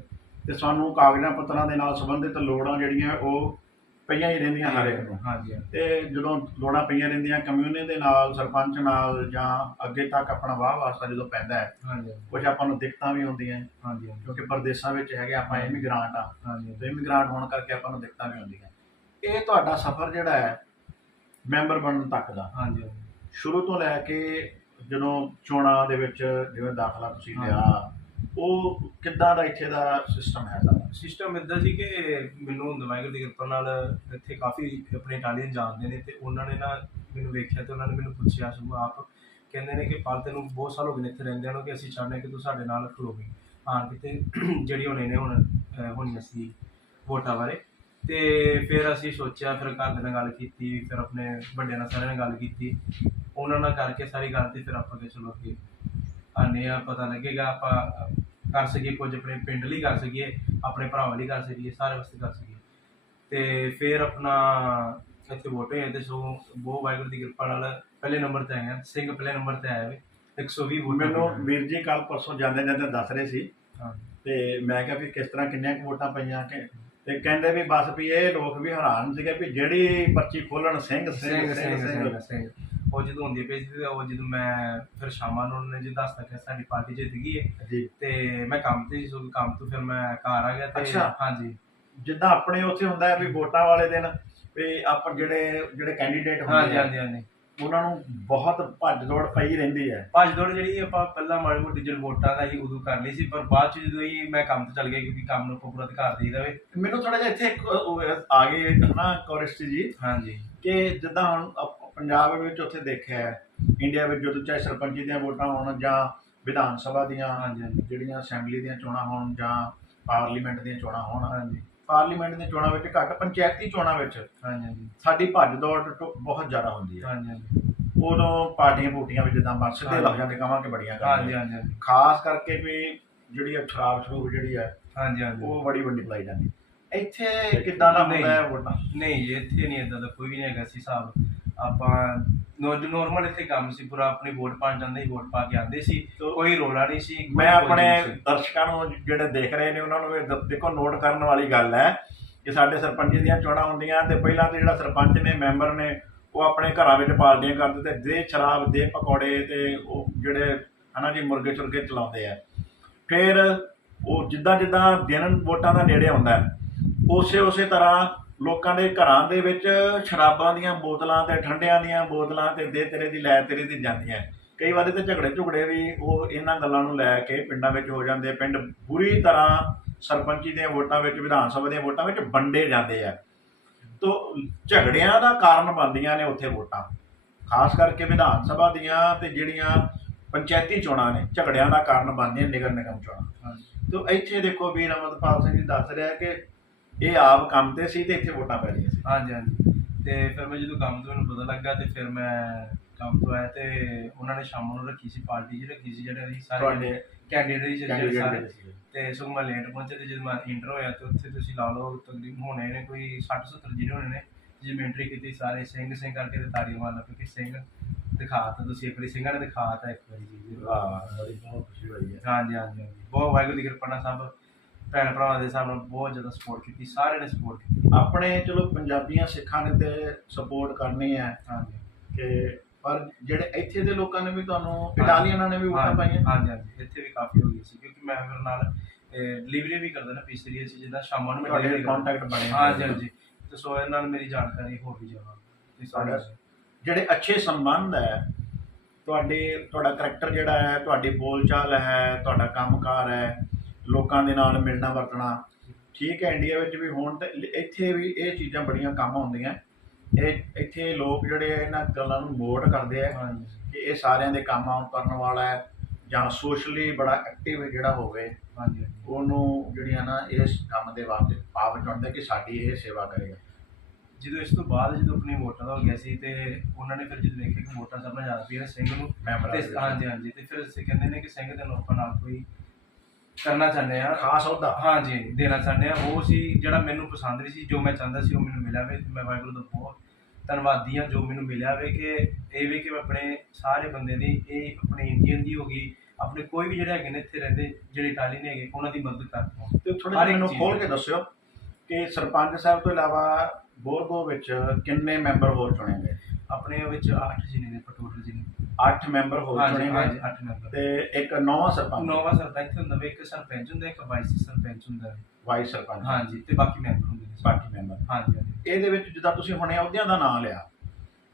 ਤੇ ਸਾਨੂੰ ਕਾਗਜ਼ਾਂ ਪੱਤਰਾਂ ਦੇ ਨਾਲ ਸੰਬੰਧਿਤ ਲੋੜਾਂ ਜਿਹੜੀਆਂ ਉਹ ਪਈਆਂ ਹੀ ਰਹਿੰਦੀਆਂ ਹਰ ਇੱਕ ਨੂੰ। ਹਾਂਜੀ ਤੇ ਜਦੋਂ ਲੋੜਾਂ ਪਈਆਂ ਰਹਿੰਦੀਆਂ ਕਮਿਊਨਿਟੀ ਦੇ ਨਾਲ ਸਰਪੰਚ ਨਾਲ ਜਾਂ ਅੱਗੇ ਤੱਕ ਆਪਣਾ ਵਾਹ ਵਾਸਤਾ ਜਦੋਂ ਪੈਂਦਾ ਹੈ ਹਾਂਜੀ ਕੁਝ ਆਪਾਂ ਨੂੰ ਦਿੱਕਤਾਂ ਵੀ ਹੁੰਦੀਆਂ ਹਾਂਜੀ ਹਾਂਜੀ। ਕਿਉਂਕਿ ਪਰਦੇਸਾਂ ਵਿੱਚ ਹੈਗੇ ਆਪਾਂ ਇਮੀਗ੍ਰਾਂਟ ਆ। ਹਾਂਜੀ ਤੇ ਇਮੀਗ੍ਰਾਂਟ ਹੋਣ ਕਰਕੇ ਆਪਾਂ ਨੂੰ ਦਿੱਕਤਾਂ ਵੀ ਹੁੰਦੀਆਂ ਇਹ ਤੁਹਾਡਾ ਸਫ਼ਰ ਜਿਹੜਾ ਹੈ ਮੈਂਬਰ ਬਣਨ ਤੱਕ ਦਾ। ਹਾਂਜੀ। ਸ਼ੁਰੂ ਤੋਂ ਲੈ ਕੇ ਜਦੋਂ ਚੋਣਾਂ ਦੇ ਵਿੱਚ ਜਿਵੇਂ ਦਾਖਲਾ ਤੁਸੀਂ ਲਿਆ ਉਹ ਕਿੱਦਾਂ ਦਾ ਇੱਥੇ ਦਾ ਸਿਸਟਮ ਹੈ ਸਾਰਾ? ਸਿਸਟਮ ਇਦਾਂ ਸੀ ਕਿ ਮੈਨੂੰ ਦਵਾਈਗਰ ਦੀ ਕਿਰਪਾ ਨਾਲ ਇੱਥੇ ਕਾਫੀ ਆਪਣੇ ਇਟਾਲੀਅਨ ਜਾਣਦੇ ਨੇ ਤੇ ਉਹਨਾਂ ਨੇ ਨਾ ਮੈਨੂੰ ਵੇਖਿਆ ਤੇ ਉਹਨਾਂ ਨੇ ਮੈਨੂੰ ਪੁੱਛਿਆ ਸੁਭਾ ਆਪ ਕਹਿੰਦੇ ਨੇ ਕਿ ਪਾਲ ਤੈਨੂੰ ਬਹੁਤ ਸਾਲ ਹੋ ਗਏ ਨੇ ਇੱਥੇ ਰਹਿੰਦੇ ਹਨ ਕਿ ਅਸੀਂ ਚਾਹੁੰਦੇ ਹਾਂ ਕਿ ਤੂੰ ਸਾਡੇ ਨਾਲ ਖਲੋਵੇਂ ਆਣ ਕਿਤੇ ਜਿਹੜੀ ਹੋਣੀ ਨੇ ਹੁਣ ਹੋਣੀ ਅਸੀਂ ਵੋਟਾਂ ਬਾਰੇ। ਤੇ ਫਿਰ ਅਸੀਂ ਸੋਚਿਆ, ਫਿਰ ਘਰ ਦੇ ਨਾਲ ਗੱਲ ਕੀਤੀ, ਫਿਰ ਆਪਣੇ ਵੱਡਿਆਂ ਨਾਲ ਸਾਰਿਆਂ ਨਾਲ ਗੱਲ ਕੀਤੀ। ਉਹਨਾਂ ਨਾਲ ਕਰਕੇ ਸਾਰੀ ਗੱਲ ਤੇ ਫਿਰ ਆਪਾਂ ਕਿ ਚਲੋ ਅੱਗੇ ਆਨੇ ਆ ਪਤਾ ਲੱਗੇਗਾ, ਆਪਾਂ ਕਰ ਸਕੀਏ ਕੁਝ ਆਪਣੇ ਪਿੰਡ ਲਈ ਕਰ ਸਕੀਏ ਆਪਣੇ ਭਰਾਵਾਂ ਲਈ ਕਰ ਸਕੀਏ ਸਾਰੇ ਵਾਸਤੇ ਕਰ ਸਕੀਏ। ਤੇ ਫਿਰ ਆਪਣਾ ਇੱਥੇ ਵੋਟ ਹੋਏ ਤੇ ਸੋ ਬਹੁਤ ਵਾਹਿਗੁਰੂ ਦੀ ਕਿਰਪਾ ਨਾਲ ਪਹਿਲੇ ਨੰਬਰ ਤੇ ਆਏ ਆ। ਸਿੰਘ ਪਹਿਲੇ ਨੰਬਰ ਤੇ ਆਇਆ ਵੇ। 120 ਵੋਟ ਮੈਨੂੰ ਵੀਰ ਜੀ ਕੱਲ ਪਰਸੋਂ ਜਾਂਦੇ ਜਾਂਦੇ ਦੱਸ ਰਹੇ ਸੀ। ਤੇ ਮੈਂ ਕਿਹਾ ਵੀ ਕਿਸ ਤਰ੍ਹਾਂ ਕਿੰਨੀਆਂ ਵੋਟਾਂ ਪਈਆਂ ਕਿ ਤੇ ਕਹਿੰਦੇ ਵੀ ਬਸ ਵੀ ਇਹ ਲੋਕ ਵੀ ਹੈਰਾਨ ਸੀਗੇ ਵੀ ਜਿਹੜੀ ਪਰਚੀ ਖੋਲਣ ਸਿੰਘ ਸਿੰਘ ਸਿੰਘ। ਸਿੰਘ। ਉਹ ਜਦੋਂ ਹੁੰਦੀ ਪਈ ਉਹ ਜਦੋਂ ਮੈਂ ਫਿਰ ਸ਼ਾਮਾਂ ਨੂੰ ਉਹਨੇ ਜੀ ਦੱਸਤਾ ਕਿ ਸਾਡੀ ਪਾਰਟੀ ਜਿੱਤ ਗਈ ਹੈ। ਤੇ ਮੈਂ ਕੰਮ ਤੇ ਸੀ ਸੋ ਕੰਮ ਤੋਂ ਫਿਰ ਮੈਂ ਘਰ ਆ ਗਿਆ ਤੇ। ਹਾਂਜੀ। ਜਿੱਦਾਂ ਆਪਣੇ ਉੱਥੇ ਹੁੰਦਾ ਹੈ ਵੀ ਵੋਟਾਂ ਵਾਲੇ ਦਿਨ ਵੀ ਆਪਾਂ ਜਿਹੜੇ ਜਿਹੜੇ ਕੈਂਡੀਡੇਟ ਹਾਂਜੀ ਹੁੰਦੇ ਆ ਹਾਂਜੀ ਹਾਂਜੀ। ਉਹਨਾਂ ਨੂੰ ਬਹੁਤ ਭੱਜ ਦੌੜ ਪਈ ਰਹਿੰਦੀ ਹੈ। ਭੱਜ ਦੌੜ ਜਿਹੜੀ ਆਪਾਂ ਪਹਿਲਾਂ ਮਾੜੀ ਮੋਟੀ ਜਿਹੜੀ ਵੋਟਾਂ ਦਾ ਹੀ ਉਦੋਂ ਕਰ ਲਈ ਸੀ ਪਰ ਬਾਅਦ ਚ ਜਦੋਂ ਹੀ ਮੈਂ ਕੰਮ ਤੇ ਚੱਲ ਗਿਆ ਕਿਉਂਕਿ ਕੰਮ ਨੂੰ ਪੂਰਾ ਅਧਿਕਾਰ ਦੇਈਦਾ ਵੇ। ਮੈਨੂੰ ਥੋੜਾ ਜਿਹਾ ਇੱਥੇ ਆ ਗਏ ਨਾ ਕੋਰਿਸਟ ਜੀ ਹਾਂਜੀ। ਕਿ ਜਿੱਦਾਂ ਹੁਣ ਪੰਜਾਬ ਵਿੱਚ ਉੱਥੇ ਦੇਖਿਆ ਹੈ ਇੰਡੀਆ ਵਿੱਚ ਜਦੋਂ ਚਾਹੇ ਸਰਪੰਚੀ ਦੀਆਂ ਵੋਟਾਂ ਹੋਣ ਜਾਂ ਵਿਧਾਨ ਸਭਾ ਦੀਆਂ ਜਿਹੜੀਆਂ ਅਸੈਂਬਲੀ ਦੀਆਂ ਚੋਣਾਂ ਹੋਣ ਜਾਂ ਪਾਰਲੀਮੈਂਟ ਦੀਆਂ ਚੋਣਾਂ ਹੋਣ ਹਾਂਜੀ। ਪਾਰਲੀਮੈਂਟ ਦੀਆਂ ਚੋਣਾਂ ਵਿੱਚ ਘੱਟ ਪੰਚਾਇਤੀ ਚੋਣਾਂ ਵਿੱਚ ਹਾਂਜੀ ਸਾਡੀ ਭੱਜ ਦੌੜ ਬਹੁਤ ਜ਼ਿਆਦਾ ਹੁੰਦੀ ਹੈ। ਹਾਂਜੀ ਹਾਂਜੀ। ਉਦੋਂ ਪਾਰਟੀਆਂ ਪੂਟੀਆਂ ਵਿੱਚ ਜਿੱਦਾਂ ਬਸ ਸਿੱਧੇ ਹਾਂਜੀ। ਲਫ਼ਜ਼ਾਂ ਦੇ ਕਵਾਂ ਕਿ ਬੜੀਆਂ ਹਾਂਜੀ ਕਰਦੀਆਂ ਹਾਂਜੀ ਹਾਂਜੀ। ਖਾਸ ਕਰਕੇ ਵੀ ਜਿਹੜੀ ਇਹ ਸ਼ਰਾਬ ਸ਼ਰੂਬ ਜਿਹੜੀ ਹੈ ਹਾਂਜੀ ਹਾਂਜੀ। ਉਹ ਬੜੀ ਵੱਡੀ ਪਲਾਈ ਜਾਂਦੀ। ਇੱਥੇ ਕਿੱਦਾਂ ਦਾ ਹੁੰਦਾ ਹੈ ਵੋਟਾਂ? ਨਹੀਂ ਇੱਥੇ ਨਹੀਂ ਇਦਾਂ ਦਾ ਕੋਈ ਵੀ ਨਹੀਂ ਹੈਗਾ ਸੀ ਹਿਸਾਬ। ਆਪਾਂ ਨੋਰਮਲ ਇੱਥੇ ਕੰਮ ਸੀ ਪੂਰਾ ਆਪਣੀ ਵੋਟ ਪਾਣ ਜਾਂਦੇ ਸੀ ਵੋਟ ਪਾ ਕੇ ਆਉਂਦੇ ਸੀ ਕੋਈ ਰੋਲਾ ਨਹੀਂ ਸੀ ਮੈਂ ਆਪਣੇ। ਦਰਸ਼ਕਾਂ ਨੂੰ ਜਿਹੜੇ ਦੇਖ ਰਹੇ ਨੇ ਉਹਨਾਂ ਨੂੰ ਇਹ ਦੇਖੋ ਨੋਟ ਕਰਨ ਵਾਲੀ ਗੱਲ ਹੈ ਕਿ ਸਾਡੇ ਸਰਪੰਚ ਦੀਆਂ ਚੋਣਾਂ ਹੁੰਦੀਆਂ ਤੇ ਪਹਿਲਾਂ ਤੇ ਜਿਹੜਾ ਸਰਪੰਚ ਨੇ ਮੈਂਬਰ ਨੇ ਉਹ ਆਪਣੇ ਘਰਾਂ ਵਿੱਚ ਪਾਰਟੀਆਂ ਕਰਦੇ ਤੇ ਦੇ ਸ਼ਰਾਬ ਦੇ ਪਕੌੜੇ ਤੇ ਉਹ ਜਿਹੜੇ ਹਨਾ ਜੀ ਮੁਰਗੇ ਚੁਰਗੇ ਚਲਾਉਂਦੇ ਆ ਫਿਰ ਉਹ ਜਿੱਦਾਂ ਜਿੱਦਾਂ ਦਿਨ ਵੋਟਾਂ ਦਾ ਨੇੜੇ ਆਉਂਦਾ ਹੈ, ਉਸੇ ਉਸੇ ਤਰ੍ਹਾਂ ਲੋਕਾਂ ਦੇ ਘਰਾਂ ਦੇ ਵਿੱਚ ਸ਼ਰਾਬਾਂ ਦੀਆਂ ਬੋਤਲਾਂ ਤੇ ਠੰਡਿਆਂ ਦੀਆਂ ਬੋਤਲਾਂ ਤੇ ਦੇ ਤੇਰੇ ਦੀ ਲੈ ਤੇਰੇ ਦੀ ਜਾਂਦੀਆਂ। ਕਈ ਵਾਰੀ ਤੇ ਝਗੜੇ ਝੁਗੜੇ ਵੀ ਉਹ ਇਹਨਾਂ ਗੱਲਾਂ ਨੂੰ ਲੈ ਕੇ ਪਿੰਡਾਂ ਵਿੱਚ ਹੋ ਜਾਂਦੇ ਪਿੰਡ ਬੁਰੀ ਤਰ੍ਹਾਂ ਸਰਪੰਚੀ ਦੀਆਂ ਵੋਟਾਂ ਵਿੱਚ ਵਿਧਾਨ ਸਭਾ ਦੀਆਂ ਵੋਟਾਂ ਵਿੱਚ ਵੰਡੇ ਜਾਂਦੇ ਆ। ਤੋ ਝਗੜਿਆਂ ਦਾ ਕਾਰਨ ਬਣਦੀਆਂ ਨੇ ਉੱਥੇ ਵੋਟਾਂ। ਖਾਸ ਕਰਕੇ ਵਿਧਾਨ ਸਭਾ ਦੀਆਂ ਤੇ ਜਿਹੜੀਆਂ ਪੰਚਾਇਤੀ ਚੋਣਾਂ ਨੇ ਝਗੜਿਆਂ ਦਾ ਕਾਰਨ ਬਣਦੀਆਂ ਨਿਗਰ ਨਿਗਮ ਚੋਣਾਂ। ਤੋ ਇੱਥੇ ਦੇਖੋ ਵੀਰ ਅਮਰਪਾਲ ਸਿੰਘ ਜੀ ਦੱਸ ਰਿਹਾ ਕਿ ਇਹ ਆਪ ਕੰਮ ਤੇ ਸੀ ਤੇ ਇੱਥੇ ਵੋਟਾਂ ਪੈ ਰਹੀਆਂ ਸੀ। ਹਾਂਜੀ ਹਾਂਜੀ। ਤੇ ਫਿਰ ਮੈਂ ਜਦੋਂ ਕੰਮ ਤੋਂ ਮੈਨੂੰ ਪਤਾ ਲੱਗਾ ਤੇ ਫਿਰ ਮੈਂ ਕੰਮ ਤੋਂ ਆਇਆ ਤੇ ਉਹਨਾਂ ਨੇ ਸ਼ਾਮ ਨੂੰ ਰੱਖੀ ਸੀ ਪਾਰਟੀ ਜੀ ਰੱਖੀ ਸੀ ਜਿਹੜੇ ਅਸੀਂ ਸਾਰੇ ਤੁਹਾਡੇ ਕੈਂਡੀਡੇਟ ਜਿਹੜੇ ਸਾਰੇ। ਜਿਹੜੇ ਸੀ ਤੇ ਸਗੋਂ ਮੈਂ ਲੇਟ ਪਹੁੰਚੇ ਤੇ ਜਦੋਂ ਮੈਂ ਇੰਟਰ ਹੋਇਆ ਤੇ ਉੱਥੇ ਤੁਸੀਂ ਲਾ ਲਓ ਤਕਰੀਬਨ ਹੋਣੇ ਨੇ ਕੋਈ 60 70 ਜਿਹੜੇ ਹੋਣੇ ਨੇ ਜੇ ਮੈਂ ਐਂਟਰੀ ਕੀਤੀ ਸਾਰੇ ਸਿੰਘ ਸਿੰਘ ਕਰਕੇ ਤੇ ਤਾੜੀਆਂ ਮਾਰਨ ਲੱਗ ਪਏ ਕਿ ਸਿੰਘ ਦਿਖਾਤਾ ਤੁਸੀਂ ਇੱਕ ਵਾਰੀ ਸਿੰਘਾਂ ਨੇ ਦਿਖਾਤਾ ਇੱਕ ਵਾਰੀ। ਜੀ ਵਾਹ ਬੜੀ ਬਹੁਤ ਖੁਸ਼ੀ ਹੋਈ ਹੈ। ਹਾਂਜੀ ਹਾਂਜੀ ਹਾਂਜੀ। ਬਹੁਤ ਵਾਹਿਗੁਰੂ ਦੀ ਕਿਰਪਾ ਨਾਲ ਸਭ ਭੈਣ ਭਰਾਵਾਂ ਦੇ ਨਾਲ ਬਹੁਤ ਜ਼ਿਆਦਾ ਸਪੋਰਟ ਕੀਤੀ ਸਾਰਿਆਂ ਨੇ ਸਪੋਰਟ ਕੀਤੀ। ਆਪਣੇ ਚਲੋ ਪੰਜਾਬੀਆਂ ਸਿੱਖਾਂ ਨੇ ਤੇ ਸਪੋਰਟ ਕਰਨੀ ਹੈ। ਹਾਂਜੀ। ਕਿ ਪਰ ਜਿਹੜੇ ਇੱਥੇ ਦੇ ਲੋਕਾਂ ਨੇ ਵੀ ਤੁਹਾਨੂੰ ਇਟਾਲੀਅਨਾਂ ਨੇ ਵੀ ਵੋਟਾਂ ਪਾਈਆਂ। ਹਾਂਜੀ ਹਾਂਜੀ। ਇੱਥੇ ਵੀ ਕਾਫੀ ਹੋ ਗਈ ਸੀ ਕਿਉਂਕਿ ਮੈਂ ਮੇਰੇ ਨਾਲ ਡਿਲੀਵਰੀ ਵੀ ਕਰਦਾ ਨਾ ਪੀਸੀਰੀਅਸ ਜਿੱਦਾਂ ਸ਼ਾਮਾਂ ਨੂੰ ਮੈਂ ਕਰਦਾ। ਕੰਟੈਕਟ ਬਣੇ ਹਾਂਜੀ ਹਾਂਜੀ। ਤੇ ਸੋ ਇਹਨਾਂ ਨਾਲ ਮੇਰੀ ਜਾਣਕਾਰੀ ਹੋਰ ਵੀ ਜ਼ਿਆਦਾ ਤੇ ਸਾਡੇ ਜਿਹੜੇ ਅੱਛੇ ਸੰਬੰਧ ਹੈ ਤੁਹਾਡੇ ਤੁਹਾਡਾ ਕਰੈਕਟਰ ਜਿਹੜਾ ਹੈ ਤੁਹਾਡੀ ਬੋਲਚਾਲ ਹੈ ਤੁਹਾਡਾ ਕੰਮਕਾਰ ਹੈ ਲੋਕਾਂ ਦੇ ਨਾਲ ਮਿਲਣਾ ਵਰਤਣਾ। ਠੀਕ ਹੈ ਇੰਡੀਆ ਵਿੱਚ ਵੀ ਹੋਣ ਤੇ ਇੱਥੇ ਵੀ ਇਹ ਚੀਜ਼ਾਂ ਬੜੀਆਂ ਕੰਮ ਆਉਂਦੀਆਂ। ਇਹ ਇੱਥੇ ਲੋਕ ਜਿਹੜੇ ਆ ਇਹਨਾਂ ਗੱਲਾਂ ਨੂੰ ਨੋਟ ਕਰਦੇ ਆ ਕਿ ਇਹ ਸਾਰਿਆਂ ਦੇ ਕੰਮ ਆਉਣ ਕਰਨ ਵਾਲਾ ਹੈ ਜਾਂ ਸੋਸ਼ਲੀ ਬੜਾ ਐਕਟਿਵ ਜਿਹੜਾ ਹੋਵੇ ਹਾਂਜੀ। ਉਹਨੂੰ ਜਿਹੜੀਆਂ ਨਾ ਇਸ ਕੰਮ ਦੇ ਵਾਸਤੇ ਆਪ ਚਾਹੁੰਦੇ ਕਿ ਸਾਡੀ ਇਹ ਸੇਵਾ ਕਰੇਗਾ। ਜਦੋਂ ਇਸ ਤੋਂ ਬਾਅਦ ਜਦੋਂ ਆਪਣੀ ਵੋਟਾਂ ਦਾ ਹੋ ਗਿਆ ਸੀ ਤੇ ਉਹਨਾਂ ਨੇ ਫਿਰ ਜਦੋਂ ਵੇਖਿਆ ਕਿ ਵੋਟਾਂ ਸਭ ਨਾਲ ਜ਼ਿਆਦਾ ਪਈਆਂ ਸਿੰਘ ਨੂੰ ਮੈਂਬਰਾਂ ਤੇ ਹਾਂਜੀ ਹਾਂਜੀ। ਤੇ ਫਿਰ ਕਹਿੰਦੇ ਨੇ ਕਿ ਸਿੰਘ ਦੇ ਲੋਕਾਂ ਨਾਲ ਕੋਈ ਕਰਨਾ ਚਾਹੁੰਦੇ ਆ। ਖਾਸ ਅਹੁਦਾ ਹਾਂਜੀ ਦੇਣਾ ਚਾਹੁੰਦੇ ਆ। ਉਹ ਸੀ ਜਿਹੜਾ ਮੈਨੂੰ ਪਸੰਦ ਵੀ ਸੀ ਜੋ ਮੈਂ ਚਾਹੁੰਦਾ ਸੀ ਉਹ ਮੈਨੂੰ ਮਿਲਿਆ ਵੇ। ਮੈਂ ਵਾਹਿਗੁਰੂ ਦਾ ਬਹੁਤ ਧੰਨਵਾਦੀ ਹਾਂ ਜੋ ਮੈਨੂੰ ਮਿਲਿਆ ਵੇ ਕਿ ਇਹ ਵੀ ਕਿ ਮੈਂ ਆਪਣੇ ਸਾਰੇ ਬੰਦੇ ਦੀ ਇਹ ਆਪਣੇ ਇੰਡੀਅਨ ਦੀ ਹੋ ਗਈ ਆਪਣੇ ਕੋਈ ਵੀ ਜਿਹੜੇ ਹੈਗੇ ਨੇ ਇੱਥੇ ਰਹਿੰਦੇ ਜਿਹੜੇ ਇਟਾਲੀ ਨੇ ਹੈਗੇ ਉਹਨਾਂ ਦੀ ਮਦਦ ਕਰਦਾ ਤੇ ਥੋੜਾ ਮੈਨੂੰ ਖੋਲ। ਕੇ ਦੱਸਿਓ ਕਿ ਸਰਪੰਚ ਸਾਹਿਬ ਤੋਂ ਇਲਾਵਾ ਬੋਰਗੋ ਵਿੱਚ ਕਿੰਨੇ ਮੈਂਬਰ ਹੋਰ ਚੁਣੇ ਗਏ? ਆਪਣੇ ਵਿੱਚ 8 ਜਿਨੇ ਨੇ ਟੋਟਲ ਜਿਨੇ 8 ਮੈਂਬਰ ਹਾਂਜੀ ਚੁਣੇ ਹਾਂਜੀ ਗਏ 8 ਮੈਂਬਰ। ਤੇ ਇੱਕ ਨੌਵਾਂ ਸਰਪੰਚ। ਨੋਵਾ ਸਰਪੰਚ ਹੁੰਦਾ ਵੇ ਇੱਕ ਸਰਪੰਚ ਹੁੰਦਾ ਇੱਕ ਵਾਈਸ ਸਰਪੰਚ ਹੁੰਦਾ। ਵਾਈਸ ਸਰਪੰਚ। ਹਾਂਜੀ ਤੇ ਬਾਕੀ ਮੈਂਬਰ ਹੁੰਦੇ ਨੇ। ਬਾਕੀ ਮੈਂਬਰ। ਹਾਂਜੀ ਹਾਂਜੀ। ਇਹਦੇ ਵਿੱਚ ਜਿੱਦਾਂ ਤੁਸੀਂ ਹੁਣੇ ਅਹੁਦਿਆਂ ਦਾ ਨਾਮ ਲਿਆ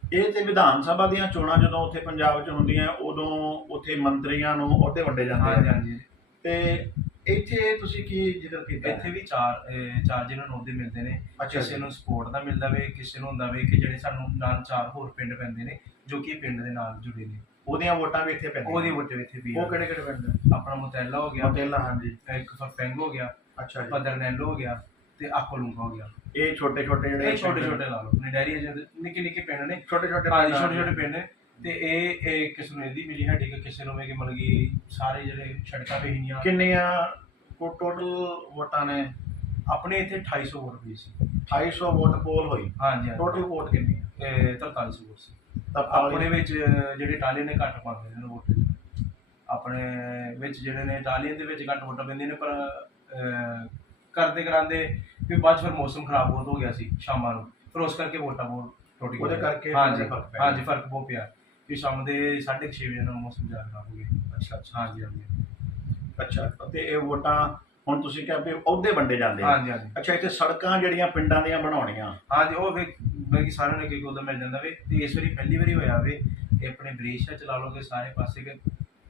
ਇਹ ਤੇ ਵਿਧਾਨ ਸਭਾ ਦੀਆਂ ਚੋਣਾਂ ਜਦੋਂ ਉੱਥੇ ਪੰਜਾਬ 'ਚ ਹੁੰਦੀਆਂ ਉਦੋਂ ਉੱਥੇ ਮੰਤਰੀਆਂ ਨੂੰ ਅਹੁਦੇ ਵੰਡੇ ਜਾਂਦੇ ਹਾਂਜੀ ਹਾਂਜੀ। ਤੇ ਇੱਥੇ ਤੁਸੀਂ ਕੀ ਜ਼ਿਕਰ ਕੀਤਾ? ਹੈ? ਇੱਥੇ ਵੀ ਚਾਰ ਚਾਰ ਜਿਹਨਾਂ ਨੂੰ ਅਹੁਦੇ ਮਿਲਦੇ ਨੇ। ਕਿਸੇ ਨੂੰ ਸਪੋਰਟ ਦਾ ਮਿਲਦਾ ਵੇ ਕਿਸੇ ਨੂੰ ਹੁੰਦਾ ਵੇ ਕਿ ਜਿਹੜੇ ਸਾਨੂੰ ਨਾਲ ਚਾਰ ਹੋਰ ਪਿੰਡ ਪੈਂਦੇ ਨੇ ਜੋ ਕਿ ਪਿੰਡ ਦੇ ਨਾਲ ਜੁੜੇ ਨੇ। ਉਹਦੀਆਂ ਵੋਟਾਂ ਵੀ ਇੱਥੇ ਪੈਂਦੀਆਂ ਉਹਦੀ ਵੋਟੇ ਇੱਥੇ ਵੀ। ਉਹ ਕਿਹੜੇ ਕਿਹੜੇ ਪਿੰਡ? ਨੇ ਆਪਣਾ ਮੁਤੈਲਾ ਹੋ ਗਿਆ। ਮਤੇਲਾ ਹਾਂਜੀ। ਇੱਕ ਫਰਫੈਂਗ ਹੋ ਗਿਆ। ਅੱਛਾ ਜੀ। ਪਦਰਨੈਲ ਹੋ ਗਿਆ ਤੇ ਆਕੋਲੂੰਗਾ ਹੋ ਗਿਆ। ਇਹ ਛੋਟੇ ਛੋਟੇ ਜਿਹੜੇ ਇਹ ਛੋਟੇ ਛੋਟੇ ਲਾ ਲਓ। ਆਪਣੇ ਡੈਰੀ ਏਜੰਟ ਨਿੱਕੇ ਨਿੱਕੇ ਪਿੰਡ ਨੇ। ਛੋਟੇ ਛੋਟੇ ਹਾਂਜੀ ਛੋਟੇ ਛੋਟੇ ਪਿੰਡ ਨੇ। ਤੇ ਇਹ ਇਹ ਕਿਸੇ ਨੂੰ ਇਹਦੀ ਮਿਲੀ ਹੱਡੀ ਕਿਸੇ ਨੂੰ ਵੀ ਕਿ ਮਤਲਬ ਕਿ ਸਾਰੇ ਜਿਹੜੇ ਸੜਕਾਂ ਤੇ ਹੀਆਂ ਕਿੰਨੀਆਂ ਕੋ ਟੋਟਲ ਵੋਟਾਂ ਨੇ? ਆਪਣੇ ਇੱਥੇ 2800 ਵੋਟ ਪਈ ਸੀ। 250 ਵੋਟ ਪੋਲ ਹੋਈ। ਹਾਂਜੀ ਹਾਂਜੀ। ਟੋਟਲ ਵੋਟ ਕਿੰਨੀ ਹੈ ਇਹ 4300 ਵੋਟ ਸੀ। ਤਾਂ ਆਪਣੇ ਵਿੱਚ ਜਿਹੜੇ ਇਟਾਲੀਅਨ ਨੇ ਘੱਟ ਪਾਉਂਦੇ ਨੇ ਵੋਟ। ਆਪਣੇ ਵਿੱਚ ਜਿਹੜੇ ਨੇ ਇਟਾਲੀਅਨ ਦੇ ਵਿੱਚ ਘੱਟ ਵੋਟਾਂ ਪੈਂਦੀਆਂ ਨੇ ਪਰ ਕਰਦੇ ਕਰਾਂਦੇ ਫਿਰ ਬਾਅਦ ਫਿਰ ਮੌਸਮ ਖਰਾਬ ਬਹੁਤ ਹੋ ਗਿਆ ਸੀ ਸ਼ਾਮਾਂ ਨੂੰ। ਫਿਰ ਉਸ ਕਰਕੇ ਵੋਟਾਂ ਬਹੁਤ ਟੁੱਟ ਗਈਆਂ। ਉਹਦੇ ਕਰਕੇ ਹਾਂਜੀ ਫ਼ਰਕ। ਹਾਂਜੀ ਫ਼ਰਕ ਬਹੁਤ ਪਿਆ। ਫਿਰ ਸ਼ਾਮ ਦੇ 6:30 ਵਜੇ ਨਾਲ ਮੌਸਮ ਜ਼ਿਆਦਾ ਖਰਾਬ ਹੋ ਗਿਆ। ਅੱਛਾ ਅੱਛਾ। ਹਾਂਜੀ ਹਾਂਜੀ। ਅੱਛਾ ਤੇ ਇਹ ਵੋਟਾਂ ਹੁਣ ਤੁਸੀਂ ਕਿਹਾ ਵੀ ਅਹੁਦੇ ਵੰਡੇ ਜਾਂਦੇ ਆ। ਹਾਂਜੀ ਹਾਂਜੀ। ਅੱਛਾ ਇੱਥੇ ਸੜਕਾਂ ਜਿਹੜੀਆਂ ਪਿੰਡਾਂ ਦੀਆਂ ਬਣਾਉਣੀਆਂ। ਹਾਂਜੀ ਉਹ ਵੀ ਬਾਕੀ ਸਾਰਿਆਂ ਨੂੰ ਇੱਕ ਉਹਦਾ ਮਿਲ ਜਾਂਦਾ ਵੇ ਤੇ ਇਸ ਵਾਰੀ ਪਹਿਲੀ ਵਾਰੀ ਹੋਇਆ ਵੇ ਇਹ ਆਪਣੇ ਬ੍ਰੇਸ਼ਾ ਚਲਾ ਲੋਗੇ ਸਾਰੇ ਪਾਸੇ ਕਿ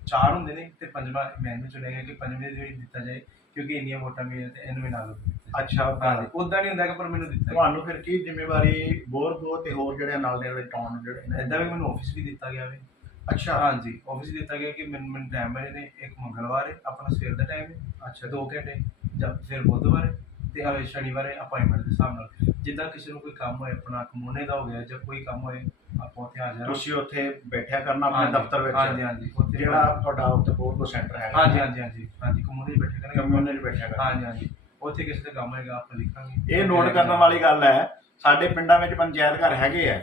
ਚਾਰ ਹੁੰਦੇ ਨੇ ਤੇ ਪੰਜਵਾਂ ਮੈਨੂੰ ਚੁਣਿਆ ਗਿਆ ਕਿ ਪੰਜਵੇਂ ਦੇ ਵਿੱਚ ਦਿੱਤਾ ਜਾਏ ਕਿਉਂਕਿ ਇੰਨੀਆਂ ਵੋਟਾਂ ਮਿਲੀਆਂ ਤੇ ਇਹਨੂੰ ਵੀ ਨਾਲ ਅੱਛਾ ਹਾਂਜੀ ਉਦਾਂ ਨਹੀਂ ਹੁੰਦਾ ਕਿ ਪਰ ਮੈਨੂੰ ਦਿੱਤਾ ਤੁਹਾਨੂੰ ਫਿਰ ਕੀ ਜ਼ਿੰਮੇਵਾਰੀ ਬੋਰਗੋ ਤੇ ਹੋਰ ਜਿਹੜੇ ਨਾਲ ਦੇ ਵਾਲੇ ਟਾਊਨ ਜਿਹੜੇ ਇਦਾਂ ਵੀ ਮੈਨੂੰ ਆਫਿਸ ਵੀ ਦਿੱਤਾ ਗਿਆ ਵੇ। ਅੱਛਾ। ਹਾਂਜੀ ਆਫਿਸ ਦਿੱਤਾ ਗਿਆ ਕਿ ਮੈਨੂੰ ਮੈਨੂੰ ਟਾਈਮ ਮਿਲੇ ਨੇ ਇੱਕ ਮੰਗਲਵਾਰ ਹੈ ਆਪਣਾ ਸਵੇਰ ਦਾ ਟਾਈਮ ਹੈ ਅੱਛਾ ਦੋ ਘੰਟੇ ਜਾਂ ਫਿਰ ਬੁੱਧਵਾਰ ਹੈ ਤੇ ਅਵੇ ਸ਼ਨੀਵਾਰ ਅਪਾਇੰਟਮੈਂਟ ਦੇ ਹਿਸਾਬ ਨਾਲ। ਜਿੱਦਾਂ ਕਿਸੇ ਨੂੰ ਕੋਈ ਕੰਮ ਹੋਏ ਆਪਣਾ ਕਮੋਨੇ ਦਾ ਹੋ ਗਿਆ ਜਾਂ ਕੋਈ ਕੰਮ ਹੋਏ ਆਪਾਂ ਉੱਥੇ ਆ ਜਾਣਾ। ਤੁਸੀਂ ਉੱਥੇ ਬੈਠਿਆ ਕਰਨਾ ਆਪਣੇ ਹਾਂਜੀ, ਦਫ਼ਤਰ ਵਿੱਚ? ਹਾਂਜੀ ਹਾਂਜੀ ਉੱਥੇ ਜਿਹੜਾ ਤੁਹਾਡਾ ਉੱਥੇ ਬੋਰਗੋ ਸੈਂਟਰ ਹੈਗਾ। ਹਾਂਜੀ ਹਾਂਜੀ ਹਾਂਜੀ ਹਾਂਜੀ ਕਮੋਨੇ 'ਚ ਬੈਠੇ ਕਰਾਂਗੇ। ਕਮਿਊਨਿਟੀ ਬੈਠਿਆ ਕਰਨਾ ਹਾਂਜੀ ਹਾਂਜੀ ਉੱਥੇ ਕਿਸੇ ਦਾ ਕੰਮ ਹੋਏਗਾ ਆਪਾਂ ਲਿਖਾਂਗੇ। ਇਹ ਨੋਟ ਕਰਨ ਵਾਲੀ ਗੱਲ ਹੈ ਸਾਡੇ ਪਿੰਡਾਂ ਵਿੱਚ ਪੰਚਾਇਤ ਘਰ ਹੈਗੇ ਆ।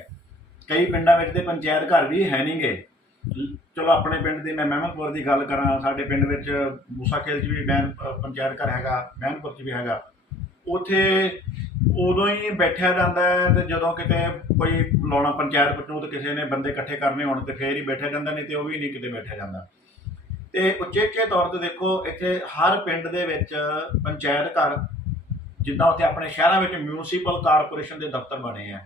ਕਈ ਪਿੰਡਾਂ ਵਿੱਚ ਤੇ ਪੰਚਾਇਤ ਘਰ ਵੀ ਹੈ ਨਹੀਂਗੇ ਚਲੋ ਆਪਣੇ ਪਿੰਡ ਦੀ ਮੈਂ ਮਹਿਮਦਪੁਰ ਦੀ ਗੱਲ ਕਰਾਂ, ਸਾਡੇ ਪਿੰਡ ਵਿੱਚ ਮੂਸਾ ਖੇਲ 'ਚ ਵੀ ਮਹਿਨ ਪੰਚਾਇਤ ਘਰ ਹੈਗਾ ਮਹਿਮਦਪੁਰ 'ਚ ਵੀ ਹੈਗਾ। ਉਥੇ ਉਦੋਂ ਹੀ ਬੈਠਿਆ ਜਾਂਦਾ ਹੈ ਤੇ ਜਦੋਂ ਕਿਤੇ ਕੋਈ ਲਾਉਣਾ ਪੰਚਾਇਤ ਪਟੂ ਤੇ ਕਿਸੇ ਨੇ ਬੰਦੇ ਇਕੱਠੇ ਕਰਨੇ ਹੋਣ ਤੇ ਫੇਰ ਹੀ ਬੈਠਿਆ ਜਾਂਦਾ, ਨਹੀਂ ਤੇ ਉਹ ਵੀ ਨਹੀਂ ਕਿਤੇ ਬੈਠਿਆ ਜਾਂਦਾ। ਤੇ ਉਚੇਚੇ ਤੌਰ ਤੇ ਦੇਖੋ, ਇੱਥੇ ਹਰ ਪਿੰਡ ਦੇ ਵਿੱਚ ਪੰਚਾਇਤ ਘਰ, ਜਿੱਦਾਂ ਉੱਥੇ ਆਪਣੇ ਸ਼ਹਿਰਾਂ ਵਿੱਚ ਮਿਊਨਿਸਪਲ ਕਾਰਪੋਰੇਸ਼ਨ ਦੇ ਦਫ਼ਤਰ ਬਣੇ ਆ।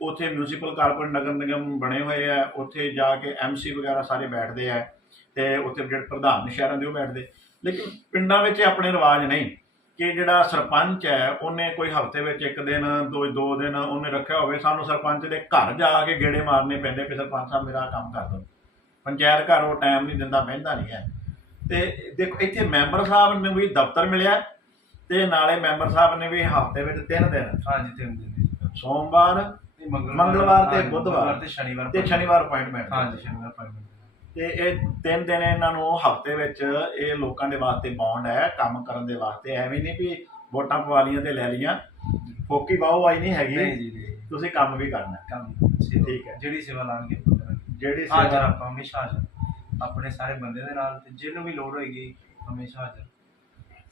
ਉੱਥੇ ਮਿਊਨਿਸਪਲ ਕਾਰਪੋਰੇਟ ਨਗਰ ਨਿਗਮ ਬਣੇ ਹੋਏ ਆ ਉੱਥੇ ਜਾ ਕੇ ਐਮਸੀ ਵਗੈਰਾ ਸਾਰੇ ਬੈਠਦੇ ਆ ਤੇ ਉੱਥੇ ਜਿਹੜੇ ਪ੍ਰਧਾਨ ਸ਼ਹਿਰਾਂ ਦੇ ਉਹ ਬੈਠਦੇ। ਲੇਕਿਨ ਪਿੰਡਾਂ ਵਿੱਚ ਆਪਣੇ ਰਿਵਾਜ ਨਹੀਂ ਕਿ ਜਿਹੜਾ ਸਰਪੰਚ ਹੈ ਉਹਨੇ ਕੋਈ ਹਫ਼ਤੇ ਵਿੱਚ ਇੱਕ ਦਿਨ ਦੋ ਦੋ ਦਿਨ ਉਹਨੇ ਰੱਖਿਆ ਹੋਵੇ ਸਾਨੂੰ ਸਰਪੰਚ ਦੇ ਘਰ ਜਾ ਕੇ ਗੇੜੇ ਮਾਰਨੇ ਪੈਂਦੇ ਕਿ ਸਰਪੰਚ ਸਾਹਿਬ ਮੇਰਾ ਕੰਮ ਕਰ ਦਿਓ। ਪੰਚਾਇਤ ਘਰ ਉਹ ਟਾਈਮ ਨਹੀਂ ਦਿੰਦਾ ਬਹਿੰਦਾ ਨਹੀਂ ਹੈ। ਤੇ ਦੇਖੋ ਇੱਥੇ ਮੈਂਬਰ ਸਾਹਿਬ ਨੂੰ ਵੀ ਦਫ਼ਤਰ ਮਿਲਿਆ ਤੇ ਨਾਲੇ ਮੈਂਬਰ ਸਾਹਿਬ ਨੇ ਵੀ ਹਫ਼ਤੇ ਵਿੱਚ ਤਿੰਨ ਦਿਨ। ਹਾਂਜੀ ਤਿੰਨ ਦਿਨ। ਸੋਮਵਾਰ ਮੰਗਲਵਾਰ ਤੇ ਬੁੱਧਵਾਰ ਤੇ ਸ਼ਨੀਵਾਰ ਤੇ ਸ਼ਨੀਵਾਰ ਅਪਾਇੰਟਮੈਂਟ ਹਾਂਜੀ ਸ਼ਨੀਵਾਰ appointment। ਤੇ ਇਹ ਤਿੰਨ ਦਿਨ ਇਹਨਾਂ ਨੂੰ ਹਫ਼ਤੇ ਵਿੱਚ ਇਹ ਲੋਕਾਂ ਦੇ ਵਾਸਤੇ ਬੌਂਡ ਹੈ ਕੰਮ ਕਰਨ ਦੇ ਵਾਸਤੇ। ਐਵੇਂ ਨਹੀਂ ਵੀ ਵੋਟਾਂ ਪਵਾ ਲੀਆਂ ਤੇ ਲੈ ਲੀਆਂ ਫੋਕੀ ਬਾਹੂ ਆਈ ਨਹੀਂ ਨਹੀਂ ਹੈਗੀ ਤੁਸੀਂ ਕੰਮ ਵੀ ਕਰਨਾ। ਹੈ। ਕੰਮ ਠੀਕ ਹੈ। ਜਿਹੜੀ ਸੇਵਾ ਲਾਣਗੇ ਜਿਹੜੀ ਹਾਜ਼ਰ ਸੇਵਾ ਆਪਾਂ ਹਮੇਸ਼ਾ ਹਾਜ਼ਰ। ਆਪਣੇ ਸਾਰੇ ਬੰਦੇ ਦੇ ਨਾਲ ਤੇ ਜਿਹਨੂੰ ਵੀ ਲੋੜ ਹੋਏਗੀ ਹਮੇਸ਼ਾ ਹਾਜ਼ਰ।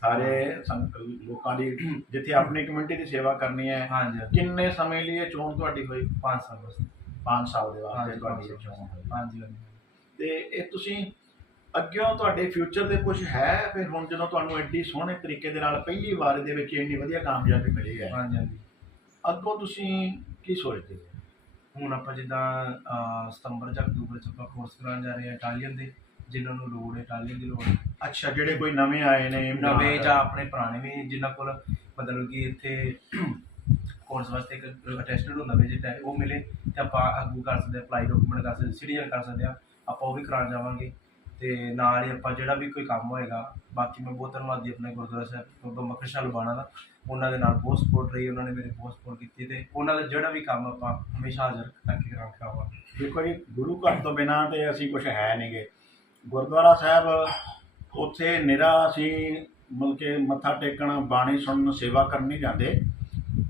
ਸਾਰੇ ਸੰਗ- ਲੋਕਾਂ ਦੀ ਜਿੱਥੇ ਆਪਣੀ ਕਮਿਊਨਿਟੀ ਦੀ ਸੇਵਾ ਕਰਨੀ ਹੈ ਹਾਂਜੀ ਹਾਂਜੀ। ਕਿੰਨੇ ਸਮੇਂ ਲਈ ਇਹ ਚੋਣ ਤੁਹਾਡੀ ਹੋਈ? ਪੰਜ ਸਾਲ ਬਸ। 5 ਸਾਲ ਦੇ ਵਾਸਤੇ ਹਾਂਜੀ, ਤੁਹਾਡੀ ਇਹ ਚੋਣ ਹੋਈ। ਹਾਂਜੀ ਹਾਂਜੀ। ਤੇ ਇਹ ਤੁਸੀਂ ਅੱਗਿਓਂ ਤੁਹਾਡੇ ਫਿਊਚਰ ਦੇ ਕੁਝ ਹੈ? ਫਿਰ ਹੁਣ ਜਦੋਂ ਤੁਹਾਨੂੰ ਐਡੀ ਸੋਹਣੇ ਤਰੀਕੇ ਦੇ ਨਾਲ ਪਹਿਲੀ ਵਾਰ ਦੇ ਵਿੱਚ ਇੰਨੀ ਵਧੀਆ ਕਾਮਯਾਬੀ ਮਿਲੀ ਹੈ ਹਾਂਜੀ ਹਾਂਜੀ। ਅੱਗੋਂ ਤੁਸੀਂ ਕੀ ਸੋਚਦੇ ਹੋ? ਹੁਣ ਆਪਾਂ ਜਿੱਦਾਂ ਅਹ, ਸਤੰਬਰ ਜਾਂ ਅਕਤੂਬਰ ਚ ਆਪਾਂ ਕੋਰਸ ਕਰਾਉਣ ਜਾ ਰਹੇ ਹਾਂ ਇਟਾਲੀਅਨ ਦੇ ਜਿਨ੍ਹਾਂ ਨੂੰ ਲੋੜ ਹੈ ਇਟਾਲੀਅਨ ਦੀ ਲੋੜ ਹੈ। ਅੱਛਾ ਜਿਹੜੇ ਕੋਈ ਨਵੇਂ ਆਏ ਨੇ ਨਵੇਂ ਜਾਂ ਆਪਣੇ ਪੁਰਾਣੇ ਵੀ ਜਿਨ੍ਹਾਂ ਕੋਲ ਮਤਲਬ ਕਿ ਇੱਥੇ ਕੋਰਸ ਵਾਸਤੇ ਇੱਕ ਅਟੈਸਟਡ ਹੁੰਦਾ ਵੀ ਜਿੱਦਾਂ ਉਹ ਮਿਲੇ ਤੇ ਆਪਾਂ ਅੱਗੂ ਕਰ ਸਕਦੇ ਅਪਲਾਈ ਡਾਕੂਮੈਂਟ ਕਰ ਸਕਦੇ ਸਿਟੀਜ਼ਨ ਕਰ ਸਕਦੇ ਆ ਆਪਾਂ ਉਹ ਵੀ ਕਰਾਉਣ ਜਾਵਾਂਗੇ। ਤੇ ਨਾਲ ਹੀ ਆਪਾਂ ਜਿਹੜਾ ਵੀ ਕੋਈ ਕੰਮ ਹੋਏਗਾ ਬਾਕੀ ਮੈਂ ਬਹੁਤ ਧੰਨਵਾਦੀ ਆਪਣੇ ਗੁਰਦੁਆਰਾ ਸਾਹਿਬ ਬਾਬਾ ਮੱਖਰ ਸ਼ਾਹ ਲੁਬਾਣਾ ਦਾ। ਉਹਨਾਂ ਦੇ ਨਾਲ ਬਹੁਤ ਸਪੋਰਟ ਰਹੀ ਉਹਨਾਂ ਨੇ ਮੇਰੀ ਬਹੁਤ ਸਪੋਰਟ ਕੀਤੀ ਤੇ ਉਹਨਾਂ ਦਾ ਜਿਹੜਾ ਵੀ ਕੰਮ ਆਪਾਂ ਹਮੇਸ਼ਾ ਹਾਜ਼ਰ ਕਰਕੇ ਕਰਾਂਗੇ। ਆਵਾਂਗੇ ਦੇਖੋ ਜੀ ਗੁਰੂ ਘਰ ਤੋਂ ਬਿਨਾਂ ਤੇ ਅਸੀਂ ਕੁਝ ਹੈ ਨਹੀਂਗੇ ਗੁਰਦੁਆਰਾ ਸਾਹਿਬ, ਉੱਥੇ ਨਿਰਾ ਅਸੀਂ ਮਤਲਬ ਕਿ ਮੱਥਾ ਟੇਕਣ, ਬਾਣੀ ਸੁਣਨ, ਸੇਵਾ ਕਰਨ ਨਹੀਂ ਜਾਂਦੇ।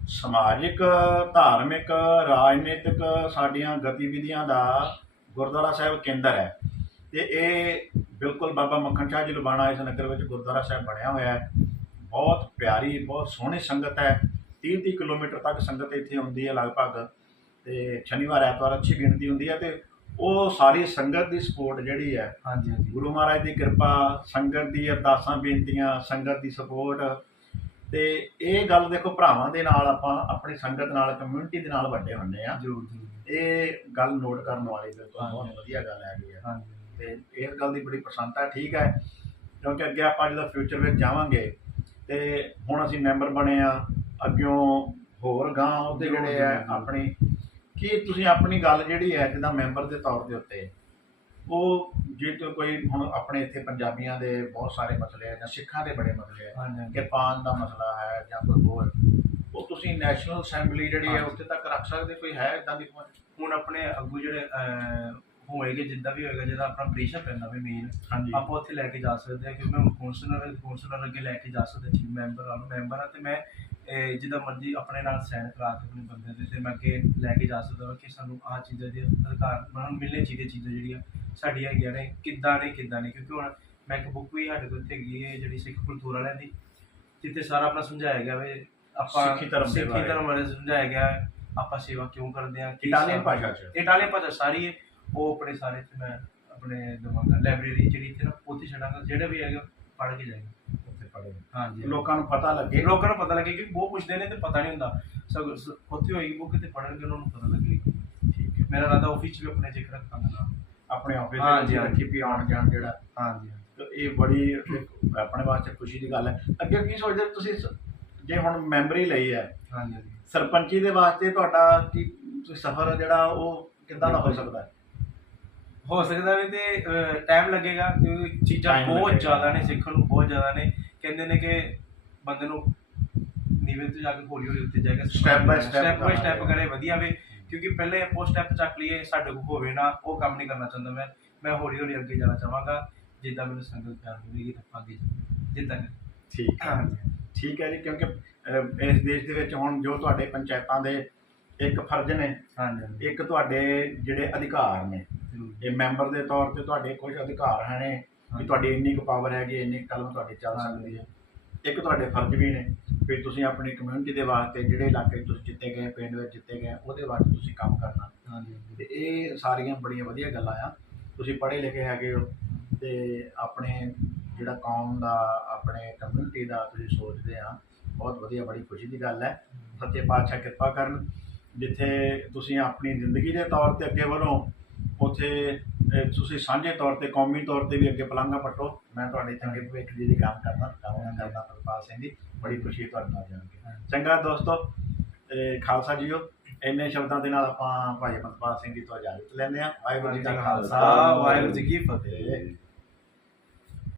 ਸਮਾਜਿਕ, ਧਾਰਮਿਕ, ਰਾਜਨੀਤਿਕ ਸਾਡੀਆਂ ਗਤੀਵਿਧੀਆਂ ਦਾ ਗੁਰਦੁਆਰਾ ਸਾਹਿਬ ਕੇਂਦਰ ਹੈ। ਤੇ ਇਹ ਬਿਲਕੁਲ ਬਾਬਾ ਮੱਖਣ ਸ਼ਾਹ ਜੀ ਲੁਬਾਣਾ ਇਸ ਨਗਰ ਵਿੱਚ ਗੁਰਦੁਆਰਾ ਸਾਹਿਬ ਬਣਿਆ ਹੋਇਆ ਹੈ। ਬਹੁਤ ਪਿਆਰੀ, ਬਹੁਤ ਸੋਹਣੀ ਸੰਗਤ ਹੈ। 30 30 ਕਿਲੋਮੀਟਰ ਤੱਕ ਸੰਗਤ ਇੱਥੇ ਆਉਂਦੀ ਹੈ ਲਗਭਗ। ਤੇ ਸ਼ਨੀਵਾਰ, ਐਤਵਾਰ ਅੱਛੀ ਗਿਣਤੀ ਹੁੰਦੀ ਹੈ ਤੇ ਉਹ ਸਾਰੀ ਸੰਗਤ ਦੀ ਸਪੋਰਟ ਜਿਹੜੀ ਹੈ ਹਾਂਜੀ ਹਾਂਜੀ। ਗੁਰੂ ਮਹਾਰਾਜ ਦੀ ਕਿਰਪਾ ਸੰਗਤ ਦੀ ਅਰਦਾਸਾਂ ਬੇਨਤੀਆਂ ਸੰਗਤ ਦੀ ਸਪੋਰਟ ਤੇ ਇਹ ਗੱਲ ਦੇਖੋ ਭਰਾਵਾਂ ਦੇ ਨਾਲ ਆਪਾਂ ਆਪਣੀ ਸੰਗਤ ਨਾਲ ਕਮਿਊਨਿਟੀ ਦੇ ਨਾਲ ਵੱਡੇ ਹੁੰਦੇ ਆ ਜ਼ਰੂਰ ਇਹ ਗੱਲ ਨੋਟ ਕਰਨ ਵਾਲੀ ਹਾਂਜੀ। ਬਹੁਤ ਵਧੀਆ ਗੱਲ ਹੈਗੀ ਆ ਹਾਂਜੀ। ਤੇ ਇਸ ਗੱਲ ਦੀ ਬੜੀ ਪ੍ਰਸੰਨਤਾ ਠੀਕ ਹੈ ਕਿਉਂਕਿ ਅੱਗੇ ਆਪਾਂ ਜਦੋਂ ਫਿਊਚਰ ਵਿੱਚ ਜਾਵਾਂਗੇ ਤੇ ਹੁਣ ਅਸੀਂ ਮੈਂਬਰ ਬਣੇ ਆ ਅੱਗਿਓਂ ਹੋਰ ਗਾਂ ਉਹਦੇ ਜਿਹੜੇ ਆ। ਆਪਣੀ ਕੀ ਤੁਸੀਂ ਆਪਣੀ ਗੱਲ ਜਿਹੜੀ ਹੈ ਜਿੱਦਾਂ ਮੈਂਬਰ ਦੇ ਤੌਰ ਦੇ ਉੱਤੇ ਉਹ ਜੇ ਤੇ ਕੋਈ ਹੁਣ ਆਪਣੇ ਇੱਥੇ ਪੰਜਾਬੀਆਂ ਦੇ ਬਹੁਤ ਸਾਰੇ ਮਸਲੇ ਆ ਜਾਂ ਸਿੱਖਾਂ ਦੇ ਬੜੇ ਮਸਲੇ ਆ ਹਾਂਜੀ ਕਿਰਪਾਨ ਦਾ ਮਸਲਾ ਹੈ ਜਾਂ ਕੋਈ ਹੋਰ ਉਹ ਤੁਸੀਂ ਨੈਸ਼ਨਲ ਅਸੈਂਬਲੀ ਜਿਹੜੀ ਹੈ। ਉੱਥੇ ਤੱਕ ਰੱਖ ਸਕਦੇ? ਕੋਈ ਹੈ ਇਦਾਂ ਦੀ ਹੁਣ ਆਪਣੇ ਅੱਗੂ ਜਿਹੜੇ ਹੋਏਗੇ ਜਿੱਦਾਂ ਵੀ ਹੋਏਗਾ ਜਿਹਦਾ ਆਪਣਾ ਬ੍ਰੇਸ਼ਾ ਪੈਂਦਾ ਵੀ ਮੇਨ ਆਪਾਂ ਉੱਥੇ ਲੈ ਕੇ ਜਾ ਸਕਦੇ ਹਾਂ ਕਿਉਂਕਿ ਮੈਂ ਕੌਂਸਲਰ ਕੌਂਸਲਰ ਅੱਗੇ ਲੈ ਕੇ ਜਾ ਸਕਦਾ ਚੀਫ ਮੈਂਬਰ ਆ ਮੈਂਬਰ ਆ ਤੇ ਮੈਂ ਅਹ, ਜਿੱਦਾਂ ਮਰਜ਼ੀ ਆਪਣੇ ਨਾਲ ਸਾਈਨ ਕਰਾ ਕੇ ਆਪਣੇ ਬੰਦੇ ਦੇ ਤੇ ਮੈਂ ਅੱਗੇ ਲੈ ਕੇ ਜਾ ਸਕਦਾ ਹਾਂ ਕਿ ਸਾਨੂੰ ਆਹ ਚੀਜ਼ਾਂ ਦੇ ਅਧਿਕਾਰ ਮੈਨੂੰ ਮਿਲਣੇ ਚਾਹੀਦੇ ਚੀਜ਼ਾਂ ਜਿਹੜੀਆਂ ਸਾਡੀਆਂ ਹੈਗੀਆਂ ਨੇ ਕਿੱਦਾਂ ਨੇ ਕਿੱਦਾਂ ਨਹੀਂ ਕਿਉਂਕਿ ਹੁਣ ਮੈਂ ਇੱਕ ਬੁੱਕ ਵੀ ਸਾਡੇ ਕੋਲ ਇੱਥੇ ਹੈਗੀ ਹੈ ਜਿਹੜੀ ਸਿੱਖ ਕਲਚਰ ਵਾਲਿਆਂ ਦੀ ਜਿੱਥੇ ਸਾਰਾ ਆਪਣਾ ਸਮਝਾਇਆ ਗਿਆ ਵੇ ਆਪਾਂ ਸਿੱਖੀ ਧਰਮ ਦੇ ਸਿੱਖੀ ਬਾਰੇ। ਧਰਮ ਬਾਰੇ ਸਮਝਾਇਆ ਗਿਆ ਹੈ ਆਪਾਂ ਸੇਵਾ ਕਿਉਂ ਕਰਦੇ ਹਾਂ ਕੀ ਇਟਾਲੀਅਨ ਭਾਸ਼ਾ 'ਚ ਇਟਾਲੀਅਨ ਭਾਸ਼ਾ ਸਾਰੀ ਹੈ ਉਹ ਆਪਣੇ ਸਾਰੇ ਤੇ ਮੈਂ ਆਪਣੇ ਦਵਾਂਗਾ ਲਾਇਬ੍ਰੇਰੀ ਜਿਹੜੀ ਇੱਥੇ ਨਾ ਉੱਥੇ ਛੱਡਾਂਗਾ ਜਿਹੜਾ ਵੀ ਹੈਗਾ ਪੜ੍ਹ ਕੇ ਜਾਏਗਾ ਪੜ੍ਹੇ ਹਾਂਜੀ ਲੋਕਾਂ ਨੂੰ ਪਤਾ ਲੱਗੇ। ਲੋਕਾਂ ਨੂੰ ਪਤਾ ਲੱਗੇ ਕਿ ਬਹੁਤ ਪੁੱਛਦੇ ਨੇ ਤੇ ਪਤਾ ਨਹੀਂ ਹੁੰਦਾ। ਸਗੋਂ ਸ- ਉੱਥੇ ਹੋਏਗੀ ਬੁੱਕ ਤੇ ਪੜ੍ਹਨਗੇ ਉਹਨਾਂ ਨੂੰ ਪਤਾ ਲੱਗੇਗਾ ਠੀਕ ਹੈ। ਮੇਰਾ ਰਾਦਾ ਆਫਿਸ ਵੀ ਆਪਣੇ ਜ਼ਿਕਰ ਰੱਖਾਂਗਾ ਆਪਣੇ ਆਫਿਸ ਦੇ ਵਿੱਚ ਹਾਂਜੀ। ਰੱਖੀ ਵੀ ਆਉਣ ਜਾਣ ਜਿਹੜਾ। ਹਾਂਜੀ ਤੇ ਇਹ ਬੜੀ ਇੱਕ ਆਪਣੇ ਵਾਸਤੇ ਖੁਸ਼ੀ ਦੀ ਗੱਲ ਹੈ। ਅੱਗੇ ਕੀ ਸੋਚਦੇ ਹੋ ਤੁਸੀਂ? ਸ- ਜੇ ਹੁਣ ਮੈਂਬਰੀ ਲਈ ਹੈ ਹਾਂਜੀ ਹਾਂਜੀ। ਸਰਪੰਚੀ ਦੇ ਵਾਸਤੇ ਤੁਹਾਡਾ ਕੀ ਸਫ਼ਰ ਜਿਹੜਾ ਉਹ ਕਿੱਦਾਂ ਦਾ ਹੋ ਸਕਦਾ ਹੈ? ਹੋ ਸਕਦਾ ਵੀ ਤੇ ਟਾਈਮ ਲੱਗੇਗਾ ਕਿਉਂਕਿ ਚੀਜ਼ਾਂ Time ਬਹੁਤ ਲੱਗੇਗਾ। ਜ਼ਿਆਦਾ ਨੇ ਸਿੱਖਣ ਨੂੰ ਬਹੁਤ ਜ਼ਿਆਦਾ ਨੇ। ਕਹਿੰਦੇ ਨੇ ਕਿ ਬੰਦੇ ਨੂੰ ਨੀਵੇਂ ਤੋਂ ਜਾ ਕੇ ਹੌਲੀ ਹੌਲੀ ਉੱਤੇ ਜਾਏਗਾ। Step by step step by step ਕਰੇ ਵਧੀਆ ਵੇ। ਕਿਉਂਕਿ ਪਹਿਲੇ ਆਪਾਂ ਸਟੈਪ ਚੱਕ ਲਈਏ ਸਾਡੇ ਕੋਲ ਹੋਵੇ ਨਾ ਉਹ ਕੰਮ ਨਹੀਂ ਕਰਨਾ ਚਾਹੁੰਦਾ ਮੈਂ। ਮੈਂ ਹੌਲੀ ਹੌਲੀ ਅੱਗੇ ਜਾਣਾ ਚਾਹਾਂਗਾ ਜਿੱਦਾਂ ਮੈਨੂੰ ਸੰਗਤ ਪਿਆਰ ਮਿਲੇਗੀ ਤਾਂ ਅੱਗੇ। ਜਿੱਦਾਂ ਕਿ ਠੀਕ ਹੈ। ਠੀਕ ਹੈ ਜੀ ਕਿਉਂਕਿ ਅਹ, ਇਸ ਦੇਸ਼ ਦੇ ਵਿੱਚ ਹੁਣ ਜੋ ਤੁਹਾਡੇ ਪੰਚਾਇਤਾਂ ਦੇ ਇੱਕ ਫਰਜ਼ ਨੇ ਹਾਂਜੀ ਹਾਂਜੀ। ਇੱਕ ਤੁਹਾਡੇ ਜਿਹੜੇ ਅਧਿਕਾਰ ਨੇ ਜ਼ਰੂਰ। ਇਹ ਮੈਂਬਰ ਦੇ ਤੌਰ ਤੇ ਤੁਹਾਡੇ ਕੁਝ ਅਧਿਕਾਰ ਹਨ ਵੀ। ਤੁਹਾਡੀ ਇੰਨੀ ਕੁ ਪਾਵਰ ਹੈਗੀ ਇੰਨੀ ਕਲਮ ਤੁਹਾਡੀ ਚੱਲ ਸਕਦੀ ਹੈ। ਇੱਕ ਤੁਹਾਡੇ ਫਰਜ਼ ਵੀ ਨੇ ਵੀ ਤੁਸੀਂ ਆਪਣੀ ਕਮਿਊਨਿਟੀ ਦੇ ਵਾਸਤੇ ਜਿਹੜੇ ਇਲਾਕੇ ਤੁਸੀਂ ਜਿੱਤੇ ਗਏ ਪਿੰਡ ਵਿੱਚ ਜਿੱਤੇ ਗਏ ਉਹਦੇ ਵਾਸਤੇ ਤੁਸੀਂ ਕੰਮ ਕਰਨਾ। ਹਾਂਜੀ ਤੇ ਇਹ ਸਾਰੀਆਂ ਬੜੀਆਂ ਵਧੀਆ ਗੱਲਾਂ ਆ। ਤੁਸੀਂ ਪੜ੍ਹੇ ਲਿਖੇ ਹੈਗੇ ਹੋ ਤੇ ਆਪਣੇ ਜਿਹੜਾ ਕੌਮ ਦਾ ਆਪਣੇ ਕਮਿਊਨਿਟੀ ਦਾ ਤੁਸੀਂ ਸੋਚਦੇ ਆ ਬਹੁਤ ਵਧੀਆ ਬੜੀ ਖੁਸ਼ੀ ਦੀ ਗੱਲ ਹੈ। ਸੱਚੇ ਪਾਤਸ਼ਾਹ ਕਿਰਪਾ ਕਰਨ ਜਿੱਥੇ ਤੁਸੀਂ ਆਪਣੀ ਜ਼ਿੰਦਗੀ ਦੇ ਤੌਰ ਤੇ ਅੱਗੇ ਵਧੋ ਉਥੇ ਤੁਸੀਂ ਸਾਂਝੇ ਤੌਰ ਤੇ ਕੌਮੀ ਤੌਰ ਤੇ ਵੀ ਅੱਗੇ ਪਲਾਂਘਾ ਪੱਟੋ। ਮੈਂ ਤੁਹਾਡੇ ਚੰਗੇ ਭਵਿੱਖ ਦੀ ਕੰਮ ਕਰਨਾ ਕਾਮਨਾ ਕਰਦਾ ਪ੍ਰਭਾਤ ਸਿੰਘ ਜੀ। ਬੜੀ ਖੁਸ਼ੀ ਤੁਹਾਡੇ ਨਾਲ ਜਾਣ ਚੰਗਾ ਦੋਸਤੋ ਖਾਲਸਾ ਜੀਓ ਇੰਨੇ ਸ਼ਬਦਾਂ ਦੇ ਨਾਲ ਆਪਾਂ ਭਾਈ ਅਮਰਪਾਲ ਸਿੰਘ ਜੀ ਤੋਂ ਇਜਾਜ਼ਤ ਲੈਂਦੇ ਹਾਂ। ਵਾਹਿਗੁਰੂ ਜੀ ਕਾ ਖਾਲਸਾ ਵਾਹਿਗੁਰੂ ਜੀ ਕੀ ਫਤਿਹ।